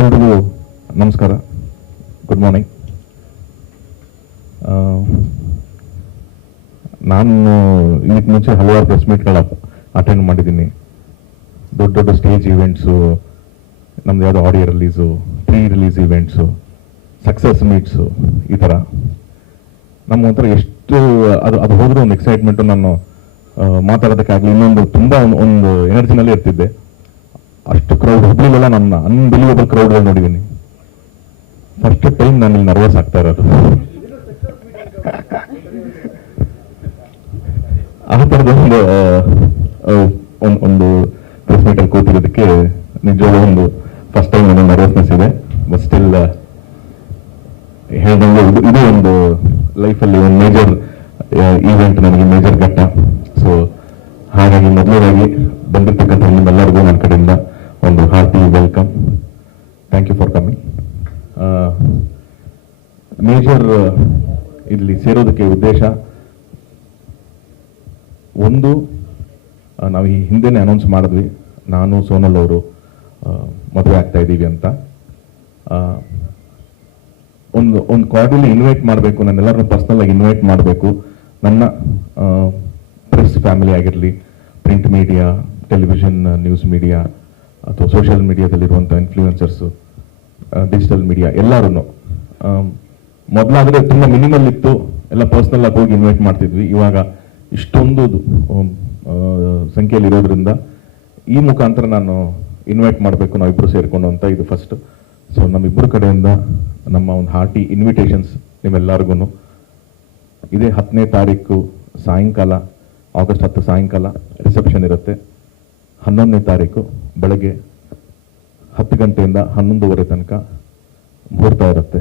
ಎಲ್ರಿಗೂ ನಮಸ್ಕಾರ, good morning. ನಾನು ಇದಕ್ಕೆ ಮುಂಚೆ ಹಲವಾರು ಪ್ರೆಸ್ ಮೀಟ್ಗಳ ಅಟೆಂಡ್ ಮಾಡಿದ್ದೀನಿ. ದೊಡ್ಡ ದೊಡ್ಡ ಸ್ಟೇಜ್ ಈವೆಂಟ್ಸು, ನಮ್ದು ಯಾವುದೋ audio release, pre release events, success meets, ಈ ಥರ ನಮ್ಮ ಒಂಥರ ಎಷ್ಟು ಅದು ಹೋದ್ರೆ ಒಂದು ಎಕ್ಸೈಟ್ಮೆಂಟು. ನಾನು ಮಾತಾಡೋದಕ್ಕಾಗಲಿ ಇನ್ನೊಂದು ತುಂಬ ಒಂದು ಎನರ್ಜಿನಲ್ಲಿ ಇರ್ತಿದ್ದೆ. ಅಷ್ಟು ಕ್ರೌಡ್ ಹುಬ್ಳಿಲೆಲ್ಲ ನನ್ನ ಅನ್ಬಿಲೀವಬಲ್ ಕ್ರೌಡ್ಗಳು ನೋಡಿದ್ದೀನಿ. ಫಸ್ಟ್ ಟೈಮ್ ನಾನು ಇಲ್ಲಿ ನರ್ವಸ್ ಆಗ್ತಾ ಇರೋದು. ಆ ಥರದೊಂದು ಒಂದು ಪ್ರೆಸ್ ಮೀಟಲ್ಲಿ ಕೂತಿರೋದಕ್ಕೆ ನಿಜವಾದ ಒಂದು ಫಸ್ಟ್ ಟೈಮ್ ಒಂದು ನರ್ವಸ್ನೆಸ್ ಇದೆ. ಬಟ್ ಸ್ಟಿಲ್ ಹೇಳಿದಂಗೆ ಇದು ಒಂದು ಲೈಫಲ್ಲಿ ಒಂದು ಮೇಜರ್ ಈವೆಂಟ್, ನನಗೆ ಮೇಜರ್ ಘಟ್ಟ. ಸೊ ಹಾಗಾಗಿ ಮೊದಲನೇದಾಗಿ ಬಂದಿರ್ತಕ್ಕಂಥ ನಿಮ್ಮೆಲ್ಲರಿಗೂ ನನ್ನ ಕಡೆಯಿಂದ ಒಂದು hearty welcome. Thank you for coming. Major ಇಲ್ಲಿ ಸೇರೋದಕ್ಕೆ ಉದ್ದೇಶ ಒಂದು, ನಾವು ಈ ಹಿಂದೆನೇ ಅನೌನ್ಸ್ ಮಾಡಿದ್ವಿ, ನಾನು ಸೋನಲ್ ಅವರು ಮದುವೆ ಆಗ್ತಾ ಇದ್ದೀವಿ ಅಂತ. ಒಂದು ಕಾರ್ಡಲ್ಲಿ ಇನ್ವೈಟ್ ಮಾಡಬೇಕು, ನನ್ನೆಲ್ಲರನ್ನು ಪರ್ಸ್ನಲ್ ಆಗಿ ಇನ್ವೈಟ್ ಮಾಡಬೇಕು. ನನ್ನ ಪ್ರೆಸ್ ಫ್ಯಾಮಿಲಿ ಆಗಿರಲಿ, print media, television, news media ಅಥವಾ ಸೋಷಿಯಲ್ ಮೀಡಿಯಾದಲ್ಲಿರುವಂಥ ಇನ್ಫ್ಲೂಯೆನ್ಸರ್ಸು, ಡಿಜಿಟಲ್ ಮೀಡಿಯಾ ಎಲ್ಲರೂ. ಮೊದಲಾದರೆ ತುಂಬ ಮಿನಿಮಲ್ ಇತ್ತು, ಎಲ್ಲ ಪರ್ಸ್ನಲ್ ಆಗಿ ಹೋಗಿ ಇನ್ವೈಟ್ ಮಾಡ್ತಿದ್ವಿ. ಇವಾಗ ಇಷ್ಟೊಂದು ಸಂಖ್ಯೆಯಲ್ಲಿ ಇರೋದ್ರಿಂದ ಈ ಮುಖಾಂತರ ನಾನು ಇನ್ವೈಟ್ ಮಾಡಬೇಕು, ನಾವಿಬ್ಬರು ಸೇರಿಕೊಂಡು ಅಂತ. ಇದು ಫಸ್ಟ್. ಸೊ ನಮ್ಮಿಬ್ಬರ ಕಡೆಯಿಂದ ನಮ್ಮ ಒಂದು ಹಾರ್ಟಿ ಇನ್ವಿಟೇಷನ್ಸ್ ನಿಮ್ಮೆಲ್ಲರಿಗೂ. ಇದೇ 10ನೇ ತಾರೀಕು ಸಾಯಂಕಾಲ, ಆಗಸ್ಟ್ 10 ಸಾಯಂಕಾಲ ರಿಸೆಪ್ಷನ್ ಇರುತ್ತೆ. 11ನೇ ತಾರೀಕು ಬೆಳಗ್ಗೆ 10 ಗಂಟೆಯಿಂದ 11:30 ತನಕ ಮುಹೂರ್ತ ಇರುತ್ತೆ.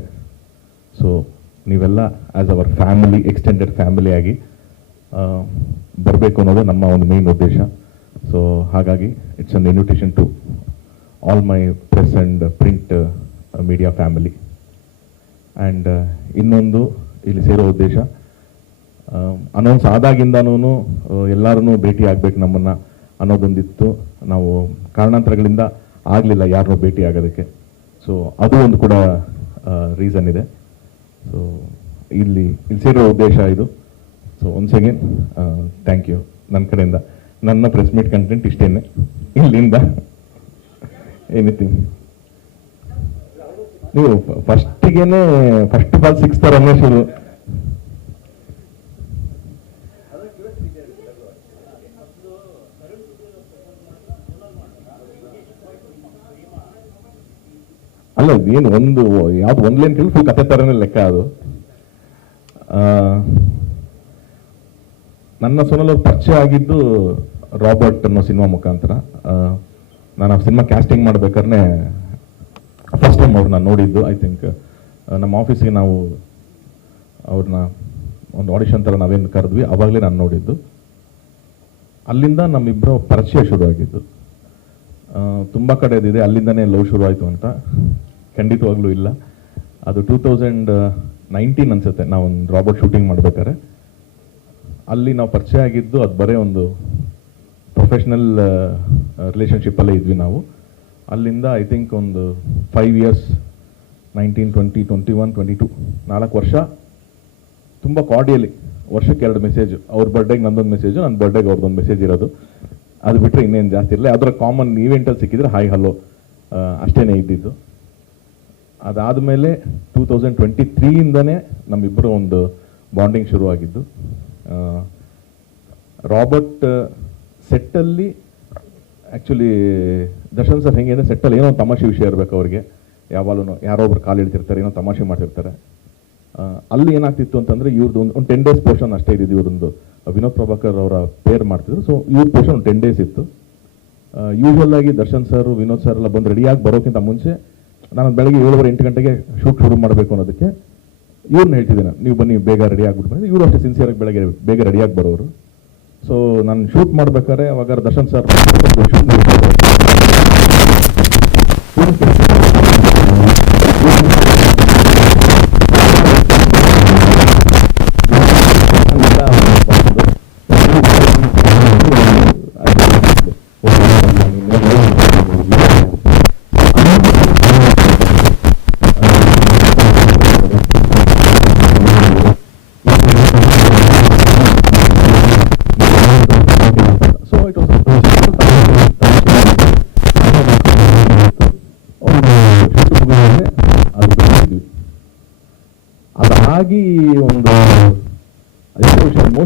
ಸೊ ನೀವೆಲ್ಲ as our family, extended family ಆಗಿ ಬರಬೇಕು ಅನ್ನೋದು ನಮ್ಮ ಒಂದು ಮೇನ್ ಉದ್ದೇಶ. ಸೊ ಹಾಗಾಗಿ it's an invitation to all my press and print media family. And ಇನ್ನೊಂದು ಇಲ್ಲಿ ಸೇರೋ ಉದ್ದೇಶ, ಅನೌನ್ಸ್ ಆದಾಗಿಂದನೂ ಎಲ್ಲರೂ ಭೇಟಿ ಆಗಬೇಕು ನಮ್ಮನ್ನು ಅನ್ನೋದೊಂದಿತ್ತು. ನಾವು ಕಾರಣಾಂತರಗಳಿಂದ ಆಗಲಿಲ್ಲ ಯಾರನ್ನೂ ಭೇಟಿ ಆಗೋದಕ್ಕೆ. ಸೊ ಅದು ಒಂದು ಕೂಡ ರೀಸನ್ ಇದೆ. ಸೊ ಇಲ್ಲಿ ಸೇರೋ ಉದ್ದೇಶ ಇದು. So once again thank you ನನ್ನ ಕಡೆಯಿಂದ. ನನ್ನ ಪ್ರೆಸ್ ಮೀಟ್ ಕಂಟೆಂಟ್ ಇಷ್ಟೇನೆ. ಇಲ್ಲಿಂದ ಎನಿಥಿಂಗ್ ನೀವು ಫಸ್ಟಿಗೇನೆ ಫಸ್ಟ್ ಆಫ್ ಆಲ್ 6th ರನ್ನೇ ಶುರು. ಅಲ್ಲ, ಏನು ಯಾವ್ದು ಒಂದು ಲೈನ್ ಕೇಳಿ ಫುಲ್ ಕತೆ ಥರನೇ ಲೆಕ್ಕ ಅದು. ನನ್ನ ಸೋನಲ್ ಅವ್ರು ಪರಿಚಯ ಆಗಿದ್ದು ರಾಬರ್ಟ್ ಅನ್ನೋ ಸಿನಿಮಾ ಮುಖಾಂತರ. ನಾನು ಆ ಸಿನಿಮಾ ಕ್ಯಾಸ್ಟಿಂಗ್ ಮಾಡ್ಬೇಕಾದ್ರೆ ಫಸ್ಟ್ ಟೈಮ್ ಅವ್ರನ್ನ ನೋಡಿದ್ದು. ಐ ಥಿಂಕ್ ನಮ್ಮ ಆಫೀಸಿಗೆ ನಾವು ಅವ್ರನ್ನ ಒಂದು ಆಡಿಷನ್ ಥರ ನಾವೇನು ಕರೆದ್ವಿ, ಆವಾಗಲೇ ನಾನು ನೋಡಿದ್ದು. ಅಲ್ಲಿಂದ ನಮ್ಮಿಬ್ಬರು ಪರಿಚಯ ಶುರು ಆಗಿದ್ದು. ತುಂಬ ಕಡೆ ಇದಿದೆ, ಅಲ್ಲಿಂದನೇ ಲವ್ ಶುರು ಆಯಿತು ಅಂತ ಖಂಡಿತವಾಗ್ಲೂ ಇಲ್ಲ. ಅದು 2019 ಅನ್ಸುತ್ತೆ, ನಾವು ಒಂದು ರಾಬರ್ಟ್ ಶೂಟಿಂಗ್ ಮಾಡ್ಬೇಕಾದ್ರೆ ಅಲ್ಲಿ ನಾವು ಪರಿಚಯ ಆಗಿದ್ದು. ಅದು ಬರೀ ಒಂದು ಪ್ರೊಫೆಷ್ನಲ್ ರಿಲೇಷನ್ಶಿಪ್ಪಲ್ಲೇ ಇದ್ವಿ ನಾವು. ಅಲ್ಲಿಂದ ಐ ಥಿಂಕ್ ಒಂದು 5 years, 19, 20, 21, 22, 4 ವರ್ಷ ತುಂಬ ಕಾರ್ಡಿಯಲಿ, ವರ್ಷಕ್ಕೆ 2 ಮೆಸೇಜು. ಅವ್ರ ಬರ್ಡೇಗೆ ನಂದೊಂದು ಮೆಸೇಜು, ನನ್ನ ಬರ್ಡೇಗೆ ಅವ್ರದ್ದೊಂದು ಮೆಸೇಜ್ ಇರೋದು. ಅದು ಬಿಟ್ಟರೆ ಇನ್ನೇನು ಜಾಸ್ತಿ ಇರಲಿಲ್ಲ. ಅದರ ಕಾಮನ್ ಈವೆಂಟಲ್ಲಿ ಸಿಕ್ಕಿದ್ರೆ ಹಾಯ್ ಹಲೋ ಅಷ್ಟೇ ಇದ್ದಿದ್ದು. ಅದಾದಮೇಲೆ 2023ಇಂದನೇ ನಮ್ಮಿಬ್ಬರು ಒಂದು ಬಾಂಡಿಂಗ್ ಶುರುವಾಗಿದ್ದು. ರಾಬರ್ಟ್ ಸೆಟ್ಟಲ್ಲಿ ಆ್ಯಕ್ಚುಲಿ ದರ್ಶನ್ ಸರ್ ಹೆಂಗೆ ಅಂದರೆ, ಸೆಟ್ಟಲ್ಲಿ ಏನೋ ತಮಾಷೆ ವಿಷಯ ಇರಬೇಕು ಅವ್ರಿಗೆ. ಯಾವಾಗಲೂ ಯಾರೋ ಒಬ್ರು ಕಾಲು ಇಡ್ತಿರ್ತಾರೆ, ಏನೋ ತಮಾಷೆ ಮಾಡ್ತಿರ್ತಾರೆ. ಅಲ್ಲಿ ಏನಾಗ್ತಿತ್ತು ಅಂತಂದರೆ, ಇವ್ರದ್ದು ಒಂದು 10 days ಪೋರ್ಷನ್ ಅಷ್ಟೇ ಇದ್ದಿದ್ದು. ಇವ್ರೊಂದು ವಿನೋದ್ ಪ್ರಭಾಕರ್ ಅವರ ಪೇರ್ ಮಾಡ್ತಿದ್ರು. ಸೊ ಇವ್ರ ಪೋರ್ಷನ್ ಒಂದು 10 days ಇತ್ತು. ಯೂಶ್ವಲ್ ಆಗಿ ದರ್ಶನ್ ಸರ್, ವಿನೋದ್ ಸರ್ ಎಲ್ಲ ಬಂದು ರೆಡಿಯಾಗಿ ಬರೋಕ್ಕಿಂತ ಮುಂಚೆ ನಾನು ಬೆಳಗ್ಗೆ 7:30-8 ಗಂಟೆಗೆ ಶೂಟ್ ಶುರು ಮಾಡಬೇಕು ಅನ್ನೋದಕ್ಕೆ ಇವ್ರನ್ನ ಹೇಳ್ತಿದ್ದೆ ನಾನು, ನೀವು ಬನ್ನಿ ಬೇಗ ರೆಡಿ ಆಗ್ಬಿಟ್ಟು ಬನ್ನಿ. ಇವರು ಅಷ್ಟೇ ಸಿನ್ಸಿಯರಾಗಿ ಬೆಳಗ್ಗೆ ಬೇಗ ರೆಡಿಯಾಗಿ ಬರೋರು. ಸೊ ನಾನು ಶೂಟ್ ಮಾಡ್ಬೇಕಾದ್ರೆ ಅವಾಗ ದರ್ಶನ್ ಸರ್ ಶೂಟ್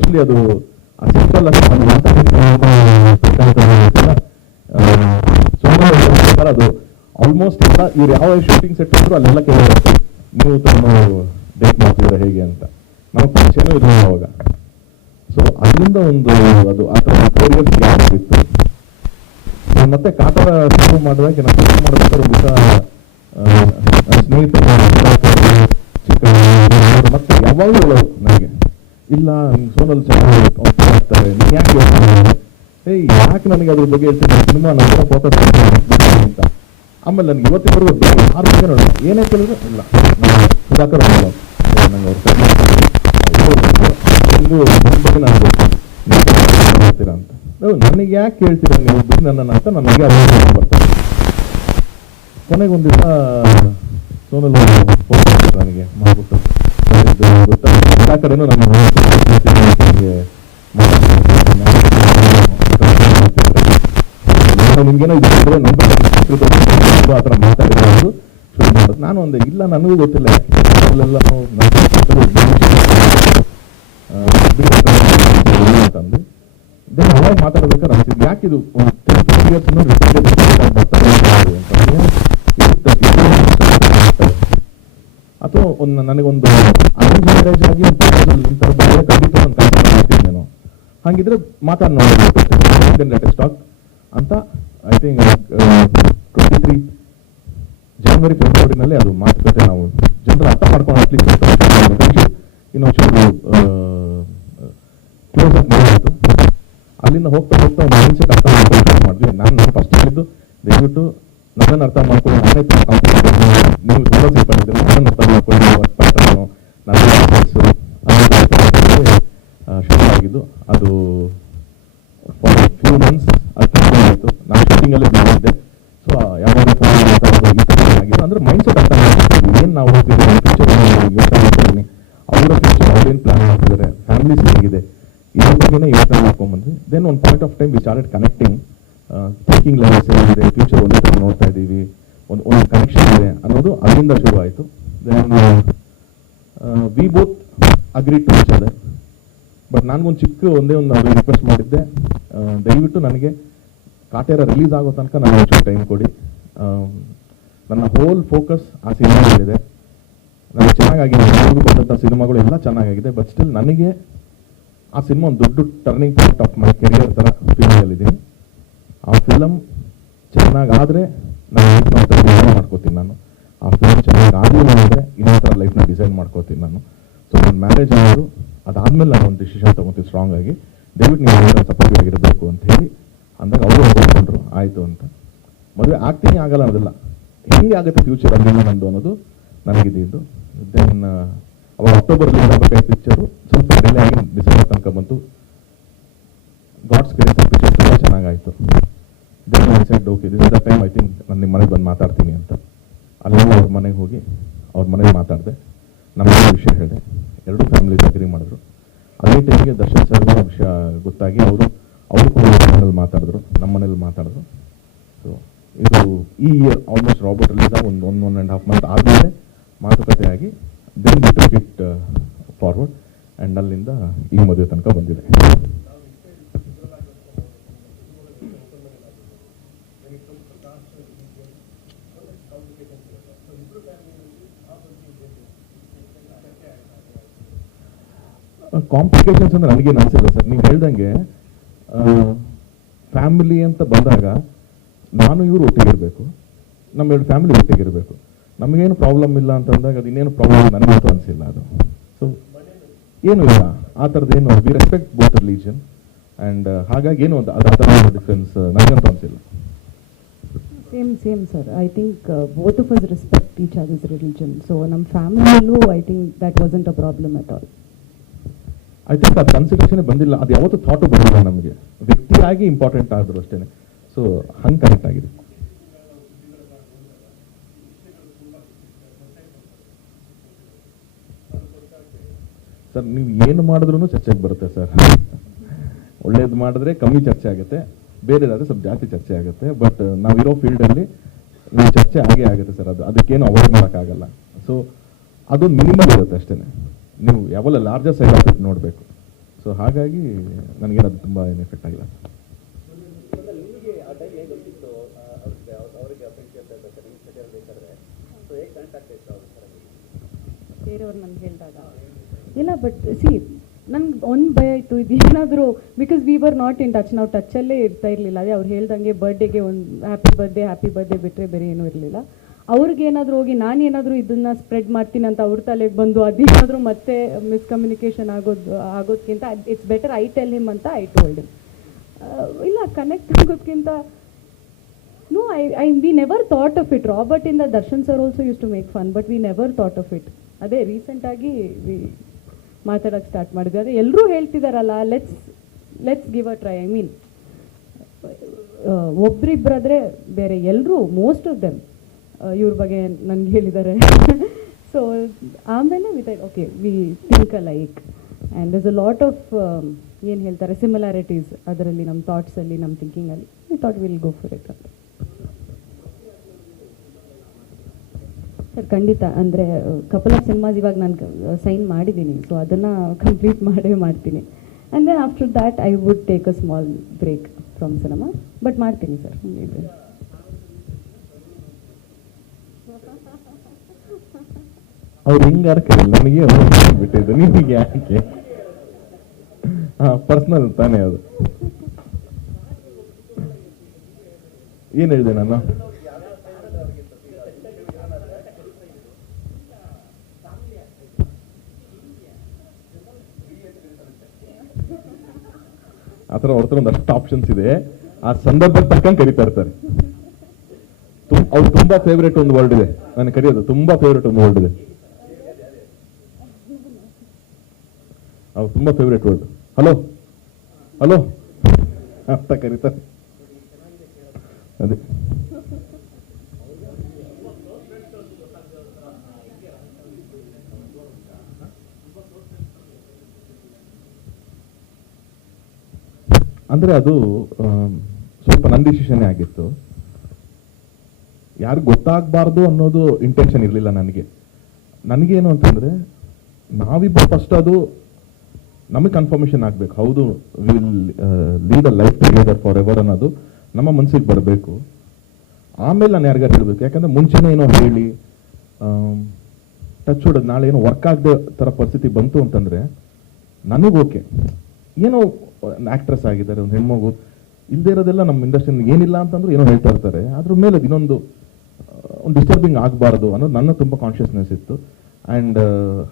ಆಕ್ಚುಲಿ ಅದು ಸಿಂಪಲ್ ಆಗಿ ಸೋಮವಾರ ಅದು ಆಲ್ಮೋಸ್ಟ್ ಎಲ್ಲ ಇವ್ರು ಯಾವ ಶೂಟಿಂಗ್ ಸೆಟ್ ಇದ್ರು ಅಲ್ಲೆಲ್ಲ ಕೇಳಿರುತ್ತೆ, ನೀವು ಡೇಟ್ ಮಾಡ್ತಿದ್ರೆ ಹೇಗೆ ಅಂತ. ನಮಗೆ ಪರಿಚಯನೂ ಇಲ್ಲ ಅವಾಗ. ಸೊ ಅದರಿಂದ ಒಂದು ಅದು ಆ ಥರ 4 years ಗ್ಯಾಪ್ ಇತ್ತು. ಮತ್ತೆ ಕಾತರ ಶುರು ಮಾಡಿದಾಗ ನಾನು ಶುರು ಮಾಡ್ಬೇಕಾದ್ರೆ ಒಂದು ದಿವಸ ಸ್ನೇಹಿತರು ಚಿಕ್ಕ ಮತ್ತೆ ಯಾವಾಗಲೂ ಹೇಳೋರು ನನಗೆ, ಇಲ್ಲ ಸೋನಲ್ ಚೆನ್ನಾಗಿ ಆಗ್ತಾರೆ, ನೀನು ಯಾಕೆ ಯೋಚನೆ ಏಯ್ ಯಾಕೆ ನನಗೆ ಅದ್ರ ಬಗ್ಗೆ ಹೇಳ್ತೀನಿ, ಸಿನಿಮಾ ನಂತರ ಫೋಕಸ್ ಅಂತ. ಆಮೇಲೆ ನನಗೆ ಇವತ್ತಿನವರೆಗೂ 6 ಬಗ್ಗೆ ನೋಡೋಣ ಏನೇ ಕೇಳಿದ್ರು ಇಲ್ಲ ಸುಧಾಕರ್ ನಂಗೆ ಅವ್ರ ಬಗ್ಗೆ ನಾನು ಹೇಳ್ತೀರಾ ಅಂತ. ನನಗೆ ಯಾಕೆ ಹೇಳ್ತೀರಾ ನೀವು ಬಿಟ್ಟು ನನ್ನನ್ನು ಅಂತ ನನಗೆ ಅರ್ಥ ಬರ್ತಾರೆ. ಕೊನೆಗೆ ಒಂದು ದಿವಸ ಸೋನಲ್ ಫೋನ್ ಮಾಡ್ತಾರೆ ನನಗೆ ಮಾಡ್ಬಿಟ್ಟು, ಗೊತ್ತಾ ಎಲ್ಲ ಕಡೆನೂ ನಮ್ಮ ನಿಮ್ಗೇನೋ ಇದು ನಂಬರ್ ಆ ಥರ ಮಾತಾಡಿದ್ರು ಶುರು ಮಾಡೋದು. ನಾನು ಒಂದೇ ಇಲ್ಲ ನನಗೂ ಗೊತ್ತಿಲ್ಲ ಅಲ್ಲೆಲ್ಲ ಅಂತಂದು ದೆನ್ ಅವಾಗ ಮಾತಾಡ್ಬೇಕಾದ್ರೆ ಅನಿಸಿದ್ದು ಯಾಕಿದು ಒಂದು 10 years ಅಥವಾ ಒಂದು ನನಗೊಂದು ಅರೇಂಜ್ ಮ್ಯಾರೇಜ್ ಆಗಿ ಇಂಥರ ಖಂಡಿತ ಒಂದು ಕಲ್ಪನೆ ಮಾಡ್ತೀನಿ ನಾನು. ಹಾಗಿದ್ರೆ ಮಾತಾಡಿ ನೋಡಿ ಲೇಟೆಸ್ಟ್ ಸ್ಟಾಕ್ ಅಂತ ಐ ಥಿಂಕ್ 23 ಜನವರಿ ಫೆಬ್ರವರಿನಲ್ಲಿ ಅದು ಮಾತುಕತೆ ನಾವು ಜನರು ಅರ್ಥ ಮಾಡ್ಕೊಂಡು ಅಟ್ಲೀಸ್ಟ್ ಇನ್ನೊಂಚೂರು ಕ್ಲೋಸ್ ಅಪ್ ಮಾಡಿತ್ತು. ಅಲ್ಲಿಂದ ಹೋಗ್ತಾ ಹೋಗ್ತಾ ಒಂದು ಮೈಂಡ್ಸೆಟ್ ಅರ್ಥ ಮಾಡ್ಕೊಂಡು ಮಾಡಿದ್ವಿ. ನಾನು ಫಸ್ಟ್ ಹೇಳಿದ್ದು ದಯವಿಟ್ಟು ನನ್ನನ್ನು ಅರ್ಥ ಮಾಡ್ಕೊಂಡು ನಾನೇ ನೀವು ತುಂಬ ಸೇರ್ಕೊಂಡಿದ್ದೀರಿ, ನನ್ನನ್ನು ಅರ್ಥ ಮಾಡ್ಕೊಂಡು ವರ್ಕ್ ಪ್ಯಾಟರ್ನು ನನ್ನ ಶುರು ಆಗಿದ್ದು. ಅದು ಫಾರ್ ಫ್ಯೂ ಮಂತ್ಸ್ ಅದು ಕಂಟಿನ್ಯೂ ಆಯಿತು. ನಾನು ಶೂಟಿಂಗಲ್ಲೇ ಬಿದ್ದಿದ್ದೆ. ಸೊ ಯಾವಾಗ ಫೋನ್ ಮಾತಾಡೋದು ಈ ಥರ ಆಗಿತ್ತು ಅಂದರೆ ಮೈಂಡ್ಸೆಟ್ ಅರ್ಥ ಮಾಡ್ತೀವಿ ಏನು ನಾವು ಹೋಗ್ತಿದ್ದೀವಿ ಫ್ಯೂಚರ್ ಯೋಚನೆ ಮಾಡ್ತಿದ್ದೀನಿ, ಅವರ ಫ್ಯೂಚರ್ ಅವ್ರೇನು ಪ್ಲಾನ್ ಮಾಡ್ತಿದ್ದಾರೆ, ಫ್ಯಾಮಿಲೀಸ್ ಹೇಗಿದೆ ಇದ್ರ ಬಗ್ಗೆನೇ ಯೋಚನೆ ಮಾಡ್ಕೊಂಡ್ಬಂದ್ವಿ. ದೆನ್ ಒಂದು point of time we started connecting, thinking levels ಏನಿದೆ, ಫ್ಯೂಚರ್ ಒಂದೇ ಥರ ನೋಡ್ತಾ ಇದ್ದೀವಿ, ಒಂದು ಕನೆಕ್ಷನ್ ಇದೆ ಅನ್ನೋದು ಅಲ್ಲಿಂದ ಶುರು ಆಯಿತು. Then we both agree to each other. But ನನಗೊಂದು ಚಿಕ್ಕ ಒಂದೇ ಒಂದು ರಿಕ್ವೆಸ್ಟ್ ಮಾಡಿದ್ದೆ, ದಯವಿಟ್ಟು ನನಗೆ ಕಾಟೇರ ರಿಲೀಸ್ ಆಗೋ ತನಕ ನಾನು ಒಂಚೂರು ಟೈಮ್ ಕೊಡಿ. ನನ್ನ ಹೋಲ್ ಫೋಕಸ್ ಆ ಸಿನಿಮಾಗಳಿದೆ. ನನಗೆ ಚೆನ್ನಾಗಾಗಿದೆ, ನನಗೂ ಬಂದಂಥ ಸಿನಿಮಾಗಳು ಎಲ್ಲ ಚೆನ್ನಾಗಾಗಿದೆ. ಬಟ್ ಸ್ಟಿಲ್ ನನಗೆ ಆ ಸಿನಿಮಾ ಒಂದು ದೊಡ್ಡ turning point of my career ಥರ ಫೀಲಿಂಗಲ್ಲಿದ್ದೀನಿ. ಆ ಫಿಲಮ್ ಚೆನ್ನಾಗಾದರೆ ನಾನು ಲೈಫ್ನ ಡಿಸೈನ್ ಮಾಡ್ಕೋತೀನಿ. ನಾನು ಆ ಫಿಲಮ್ ಚೆನ್ನಾಗಾಗಲಿಲ್ಲ ಅಂದರೆ ಇನ್ನೊಂದು ಥರ ಲೈಫ್ನ ಡಿಸೈನ್ ಮಾಡ್ಕೋತೀನಿ ನಾನು. ಸೊ ನನ್ನ ಮ್ಯಾರೇಜ್ ಆಗೋದು ಅದಾದಮೇಲೆ ನಾನು ಒಂದು ಡಿಸಿಷನ್ ತೊಗೊತೀನಿ ಸ್ಟ್ರಾಂಗ್ ಆಗಿ, ದಯವಿಟ್ಟು ನೀವು ಸಪೋರ್ಟಿವ್ ಆಗಿರಬೇಕು ಅಂತ ಹೇಳಿ ಅಂದಾಗ ಅವರು ಒಪ್ಕೊಂಡ್ರು ಆಯಿತು ಅಂತ. ಮದುವೆ ಆಗ್ತೀನಿ ಆಗಲ್ಲ ಅನ್ನೋದಿಲ್ಲ, ಹೆಂಗೆ ಆಗುತ್ತೆ ಫ್ಯೂಚರ್ ಅದರಿಂದ ನಂದು ಅನ್ನೋದು ನನಗಿದ್ದು. ದೆನ್ ಅವಾಗ ಅಕ್ಟೋಬರಲ್ಲಿ ಆಗಬೇಕಾದ ಪಿಕ್ಚರು ಸ್ವಲ್ಪ ಡಿಲೇ ಆಗಿ ಡಿಸೆಂಬರ್ ತನಕ ಬಂತು. ಗಾಡ್ಸ್ ಗ್ರೇಸ್ ಪಿಕ್ಚರ್ ತುಂಬ ಚೆನ್ನಾಗಾಯಿತು. Then I said okay this is the time, I think ನಾನು ನಿಮ್ಮ ಮನೆಗೆ ಬಂದು ಮಾತಾಡ್ತೀನಿ ಅಂತ. ಅಲ್ಲೆಲ್ಲ ಅವ್ರ ಮನೆಗೆ ಹೋಗಿ ಅವ್ರ ಮನೆಗೆ ಮಾತಾಡಿದೆ, ನಮ್ಮ ವಿಷಯ ಹೇಳಿದೆ. ಎರಡೂ ಫ್ಯಾಮಿಲೀಸ್ ಅಗ್ರಿ ಮಾಡಿದ್ರು. ಅದೇ ಟೈಮಿಗೆ ದರ್ಶನ್ ಸರ್ ವಿಷಯ ಗೊತ್ತಾಗಿ ಅವರು ಕೂಡ ಮನೇಲಿ ಮಾತಾಡಿದ್ರು, ನಮ್ಮ ಮನೇಲಿ ಮಾತಾಡಿದ್ರು. ಸೊ ಇದು ಈ ಇಯರ್ ಆಲ್ಮೋಸ್ಟ್ ರಾಬರ್ಟ್ ರಿಲೀಸ್ ಆಗಿ ಒಂದು 1.5 month ಆದಮೇಲೆ ಮಾತುಕತೆಯಾಗಿ then we took it forward and ಅಲ್ಲಿಂದ ಈ ಮದುವೆ ತನಕ ಬಂದಿದೆ. ಕಾಂಪ್ಲಿಕೇಶನ್ಸ್ ಅಂದ್ರೆ ನನಗೇನು ಅನಿಸಿಲ್ಲ ಸರ್. ನೀವು ಹೇಳ್ದಂಗೆ ಫ್ಯಾಮಿಲಿ ಅಂತ ಬಂದಾಗ ನಾನು ಇವರು ಒಟ್ಟಿಗಿರಬೇಕು, ನಮ್ಮ 2 ಫ್ಯಾಮಿಲಿ ಒಟ್ಟಿಗಿರಬೇಕು. ನಮಗೇನು ಪ್ರಾಬ್ಲಮ್ ಇಲ್ಲ ಅಂತಂದಾಗ ಅದು ಇನ್ನೇನು ಪ್ರಾಬ್ಲಮ್ ನನಗಂತೂ ಅನಿಸಿಲ್ಲ ಅದು. ಸೊ ಏನು ಇಲ್ಲ ಆ ಥರದ್ದು ಏನು, we respect both religion and ಹಾಗಾಗಿ ಏನು ಅದು ಆ ಥರ ಡಿಫ್ರೆನ್ಸ್ ನನಗಂತೂ ಅನಿಸಿಲ್ಲ. Same sir. I think both of us respect each other's religion. So ನಮ್ಮ ಫ್ಯಾಮಿಲಿಯಲ್ಲೂ I think that wasn't a problem at all. I think ಅದು ಕನ್ಸಿಡರೇಷನ್ ಬಂದಿಲ್ಲ, ಅದು ಯಾವತ್ತೂ ಥಾಟು ಬಂದಿಲ್ಲ ನಮಗೆ. ವ್ಯಕ್ತಿಯಾಗಿ ಇಂಪಾರ್ಟೆಂಟ್ ಆದರೂ ಅಷ್ಟೇ. ಸೊ ಹಂಗೆ ಕನೆಕ್ಟ್ ಆಗಿದೆ. ಸರ್ ನೀವು ಏನು ಮಾಡಿದ್ರೂ ಚರ್ಚೆಗೆ ಬರುತ್ತೆ ಸರ್. ಒಳ್ಳೇದು ಮಾಡಿದ್ರೆ ಕಮ್ಮಿ ಚರ್ಚೆ ಆಗುತ್ತೆ, ಬೇರೆದಾದ್ರೆ ಸ್ವಲ್ಪ ಜಾಸ್ತಿ ಚರ್ಚೆ ಆಗುತ್ತೆ. ಬಟ್ ನಾವಿರೋ ಫೀಲ್ಡಲ್ಲಿ ಚರ್ಚೆ ಆಗೇ ಆಗುತ್ತೆ ಸರ್. ಅದಕ್ಕೇನು ಅವಾಯ್ಡ್ ಮಾಡೋಕ್ಕಾಗಲ್ಲ. ಸೊ ಅದು ಮಿನಿಮಲ್ ಇರುತ್ತೆ ಅಷ್ಟೇ. ನೀವು ಯಾವಲ್ಲ ಲಾರ್ಜರ್ ಸೈಡ್ ಆಫ್ ಇಟ್ ನೋಡಬೇಕು. ಸೊ ಸೊ ಹಾಗಾಗಿ ನನಗೇನು ಅದು ತುಂಬ ಏನು ಎಫೆಕ್ಟ್ ಆಗಿಲ್ಲ. ನಿಮಗೆ ಆ ಟೈಮ್ ಹೇಗೆ ಗೊತ್ತಿತ್ತು ಅವರಿಗೆ ಅಪ್ರಿಷಿಯೇಟ್ ಬೇಕಾದ್ರೆ ಈ ಸೆಟಲ್ ಬೇಕಾದ್ರೆ ಸೊ ಹೇಗೆ ಕನೆಕ್ಟ್ ಆಗ್ತಾ ಇತ್ತು ಅವ್ರ ಥರ ಬೇರೆಯವ್ರು ನನ್ಗೆ ಹೇಳಿದಾಗ ಇಲ್ಲ. ಬಟ್ ಸಿ ನಂಗೆ ಒಂದು ಭಯ ಇತ್ತು, ಇದು ಏನಾದರೂ because we were not in touch, ನಾವು ಟಚ್ಚಲ್ಲೇ ಇರ್ತಾ ಇರಲಿಲ್ಲ. ಅದೇ ಅವ್ರು ಹೇಳ್ದಂಗೆ ಬರ್ಡೇಗೆ ಒಂದು ಹ್ಯಾಪಿ ಬರ್ಡೇ ಬಿಟ್ಟರೆ ಬೇರೆ ಏನೂ ಇರಲಿಲ್ಲ. ಅವ್ರಿಗೇನಾದರೂ ಹೋಗಿ ನಾನೇನಾದರೂ ಇದನ್ನು ಸ್ಪ್ರೆಡ್ ಮಾಡ್ತೀನಿ ಅಂತ ಅವ್ರ ತಲೆಗೆ ಬಂದು ಅದೇನಾದರೂ ಮತ್ತೆ ಮಿಸ್ಕಮ್ಯುನಿಕೇಷನ್ ಆಗೋದಕ್ಕಿಂತ it's better I tell him ಅಂತ ಐ ಟೋಲ್ಡ್ ಹಿಮ್. ಇಲ್ಲ ಕನೆಕ್ಟ್ ಆಗೋದಕ್ಕಿಂತ no, we never thought of it. Robert ಇಂದ Darshan sir also use to make fun, but we never thought of it. ಅದೇ ರೀಸೆಂಟಾಗಿ ಮಾತಾಡೋಕ್ಕೆ ಸ್ಟಾರ್ಟ್ ಮಾಡಿದ್ವಿ. ಅದೇ ಎಲ್ಲರೂ ಹೇಳ್ತಿದಾರಲ್ಲ, let's give a try. I mean ಒಬ್ರಿಬ್ಬರಾದರೆ ಬೇರೆ, ಎಲ್ಲರೂ ಮೋಸ್ಟ್ ಆಫ್ ದೆಮ್ ಇವ್ರ ಬಗ್ಗೆ ನನಗೆ ಹೇಳಿದ್ದಾರೆ. ಸೊ ಆಮೇಲೆ okay we think alike and there's a lot of ಏನು ಹೇಳ್ತಾರೆ ಸಿಮಿಲಾರಿಟೀಸ್ ಅದರಲ್ಲಿ, ನಮ್ಮ ಥಾಟ್ಸಲ್ಲಿ, ನಮ್ಮ ಥಿಂಕಿಂಗಲ್ಲಿ. We thought will go for it ಅಂತ. ಸರ್ ಖಂಡಿತ, ಅಂದರೆ ಕಪಲ್ ಆಫ್ ಸಿನಿಮಾಸ್ ಇವಾಗ ನಾನು ಸೈನ್ ಮಾಡಿದ್ದೀನಿ. ಸೊ ಅದನ್ನು ಕಂಪ್ಲೀಟ್ ಮಾಡ್ತೀನಿ. And then after that I would take a small break from cinema. But ಮಾಡ್ತೀನಿ ಸರ್. ಅವ್ರು ಹಿಂಗಾರ ಕೇಳಿಲ್ಲ, ನನಗೆ ಬಿಟ್ಟಿದ್ದು, ನಿಮಗೆ ಯಾಕೆ? ಪರ್ಸ್ನಲ್ ತಾನೇ ಅದು. ಏನು ಹೇಳಿದೆ ನಾನು? ಆ ಥರ ಅವ್ರ ಹತ್ರ ಒಂದಷ್ಟು ಆಪ್ಷನ್ಸ್ ಇದೆ, ಆ ಸಂದರ್ಭಕ್ಕೆ ತಕ್ಕಂಗೆ ಕರಿತಾ ಇರ್ತಾರೆ. ಅವ್ರು ತುಂಬಾ ಫೇವ್ರೇಟ್ ಒಂದು ವರ್ಡ್ ಇದೆ, ನನಗೆ ಕರೆಯೋದು ತುಂಬಾ ಫೇವ್ರೇಟ್ ಒಂದು ವರ್ಡ್ ಇದೆ. ಅವ್ರು ತುಂಬಾ ಫೇವ್ರೇಟ್ ವರ್ಡ್ ಹಲೋ ಹಲೋ ಅಂತ ಕರೀತಾರೆ. ಅದೇ ಅಂದ್ರೆ ಅದು ಸ್ವಲ್ಪ ನನ್ನ ಡಿಸಿಷನ್ ಆಗಿತ್ತು. ಯಾರು ಗೊತ್ತಾಗಬಾರ್ದು ಅನ್ನೋದು ಇಂಟೆನ್ಷನ್ ಇರಲಿಲ್ಲ ನನಗೆ. ನನಗೇನು ಅಂತಂದ್ರೆ ನಾವಿಬ್ಬರು ಫಸ್ಟ್ ಅದು ನಮಗೆ ಕನ್ಫರ್ಮೇಷನ್ ಆಗಬೇಕು. ಹೌದು, will lead a life together for ever ಅನ್ನೋದು ನಮ್ಮ ಮನಸ್ಸಿಗೆ ಬರಬೇಕು. ಆಮೇಲೆ ನಾನು ಯಾರಿಗಾರು ಹೇಳಬೇಕು. ಯಾಕಂದ್ರೆ ಮುಂಚೆನೇ ಏನೋ ಹೇಳಿ ಟಚ್ ಹೊಡೋದು ನಾಳೆ ಏನೋ ವರ್ಕ್ ಆಗದೆ ಥರ ಪರಿಸ್ಥಿತಿ ಬಂತು ಅಂತಂದ್ರೆ ನನಗೆ ಓಕೆ, ಏನೋ ಆಕ್ಟ್ರೆಸ್ ಆಗಿದ್ದಾರೆ, ಒಂದು ಹೆಣ್ಮಗು ಇಲ್ಲದೆ ಇರೋದೆಲ್ಲ ನಮ್ಮ ಇಂಡಸ್ಟ್ರಿ ಏನಿಲ್ಲ ಅಂತಂದ್ರೆ ಏನೋ ಹೇಳ್ತಾ ಇರ್ತಾರೆ. ಅದ್ರ ಮೇಲೆ ಇನ್ನೊಂದು ಒಂದು ಡಿಸ್ಟರ್ಬಿಂಗ್ ಆಗಬಾರ್ದು ಅನ್ನೋದು ನನ್ನ ತುಂಬ ಕಾನ್ಷಿಯಸ್ನೆಸ್ ಇತ್ತು. ಆ್ಯಂಡ್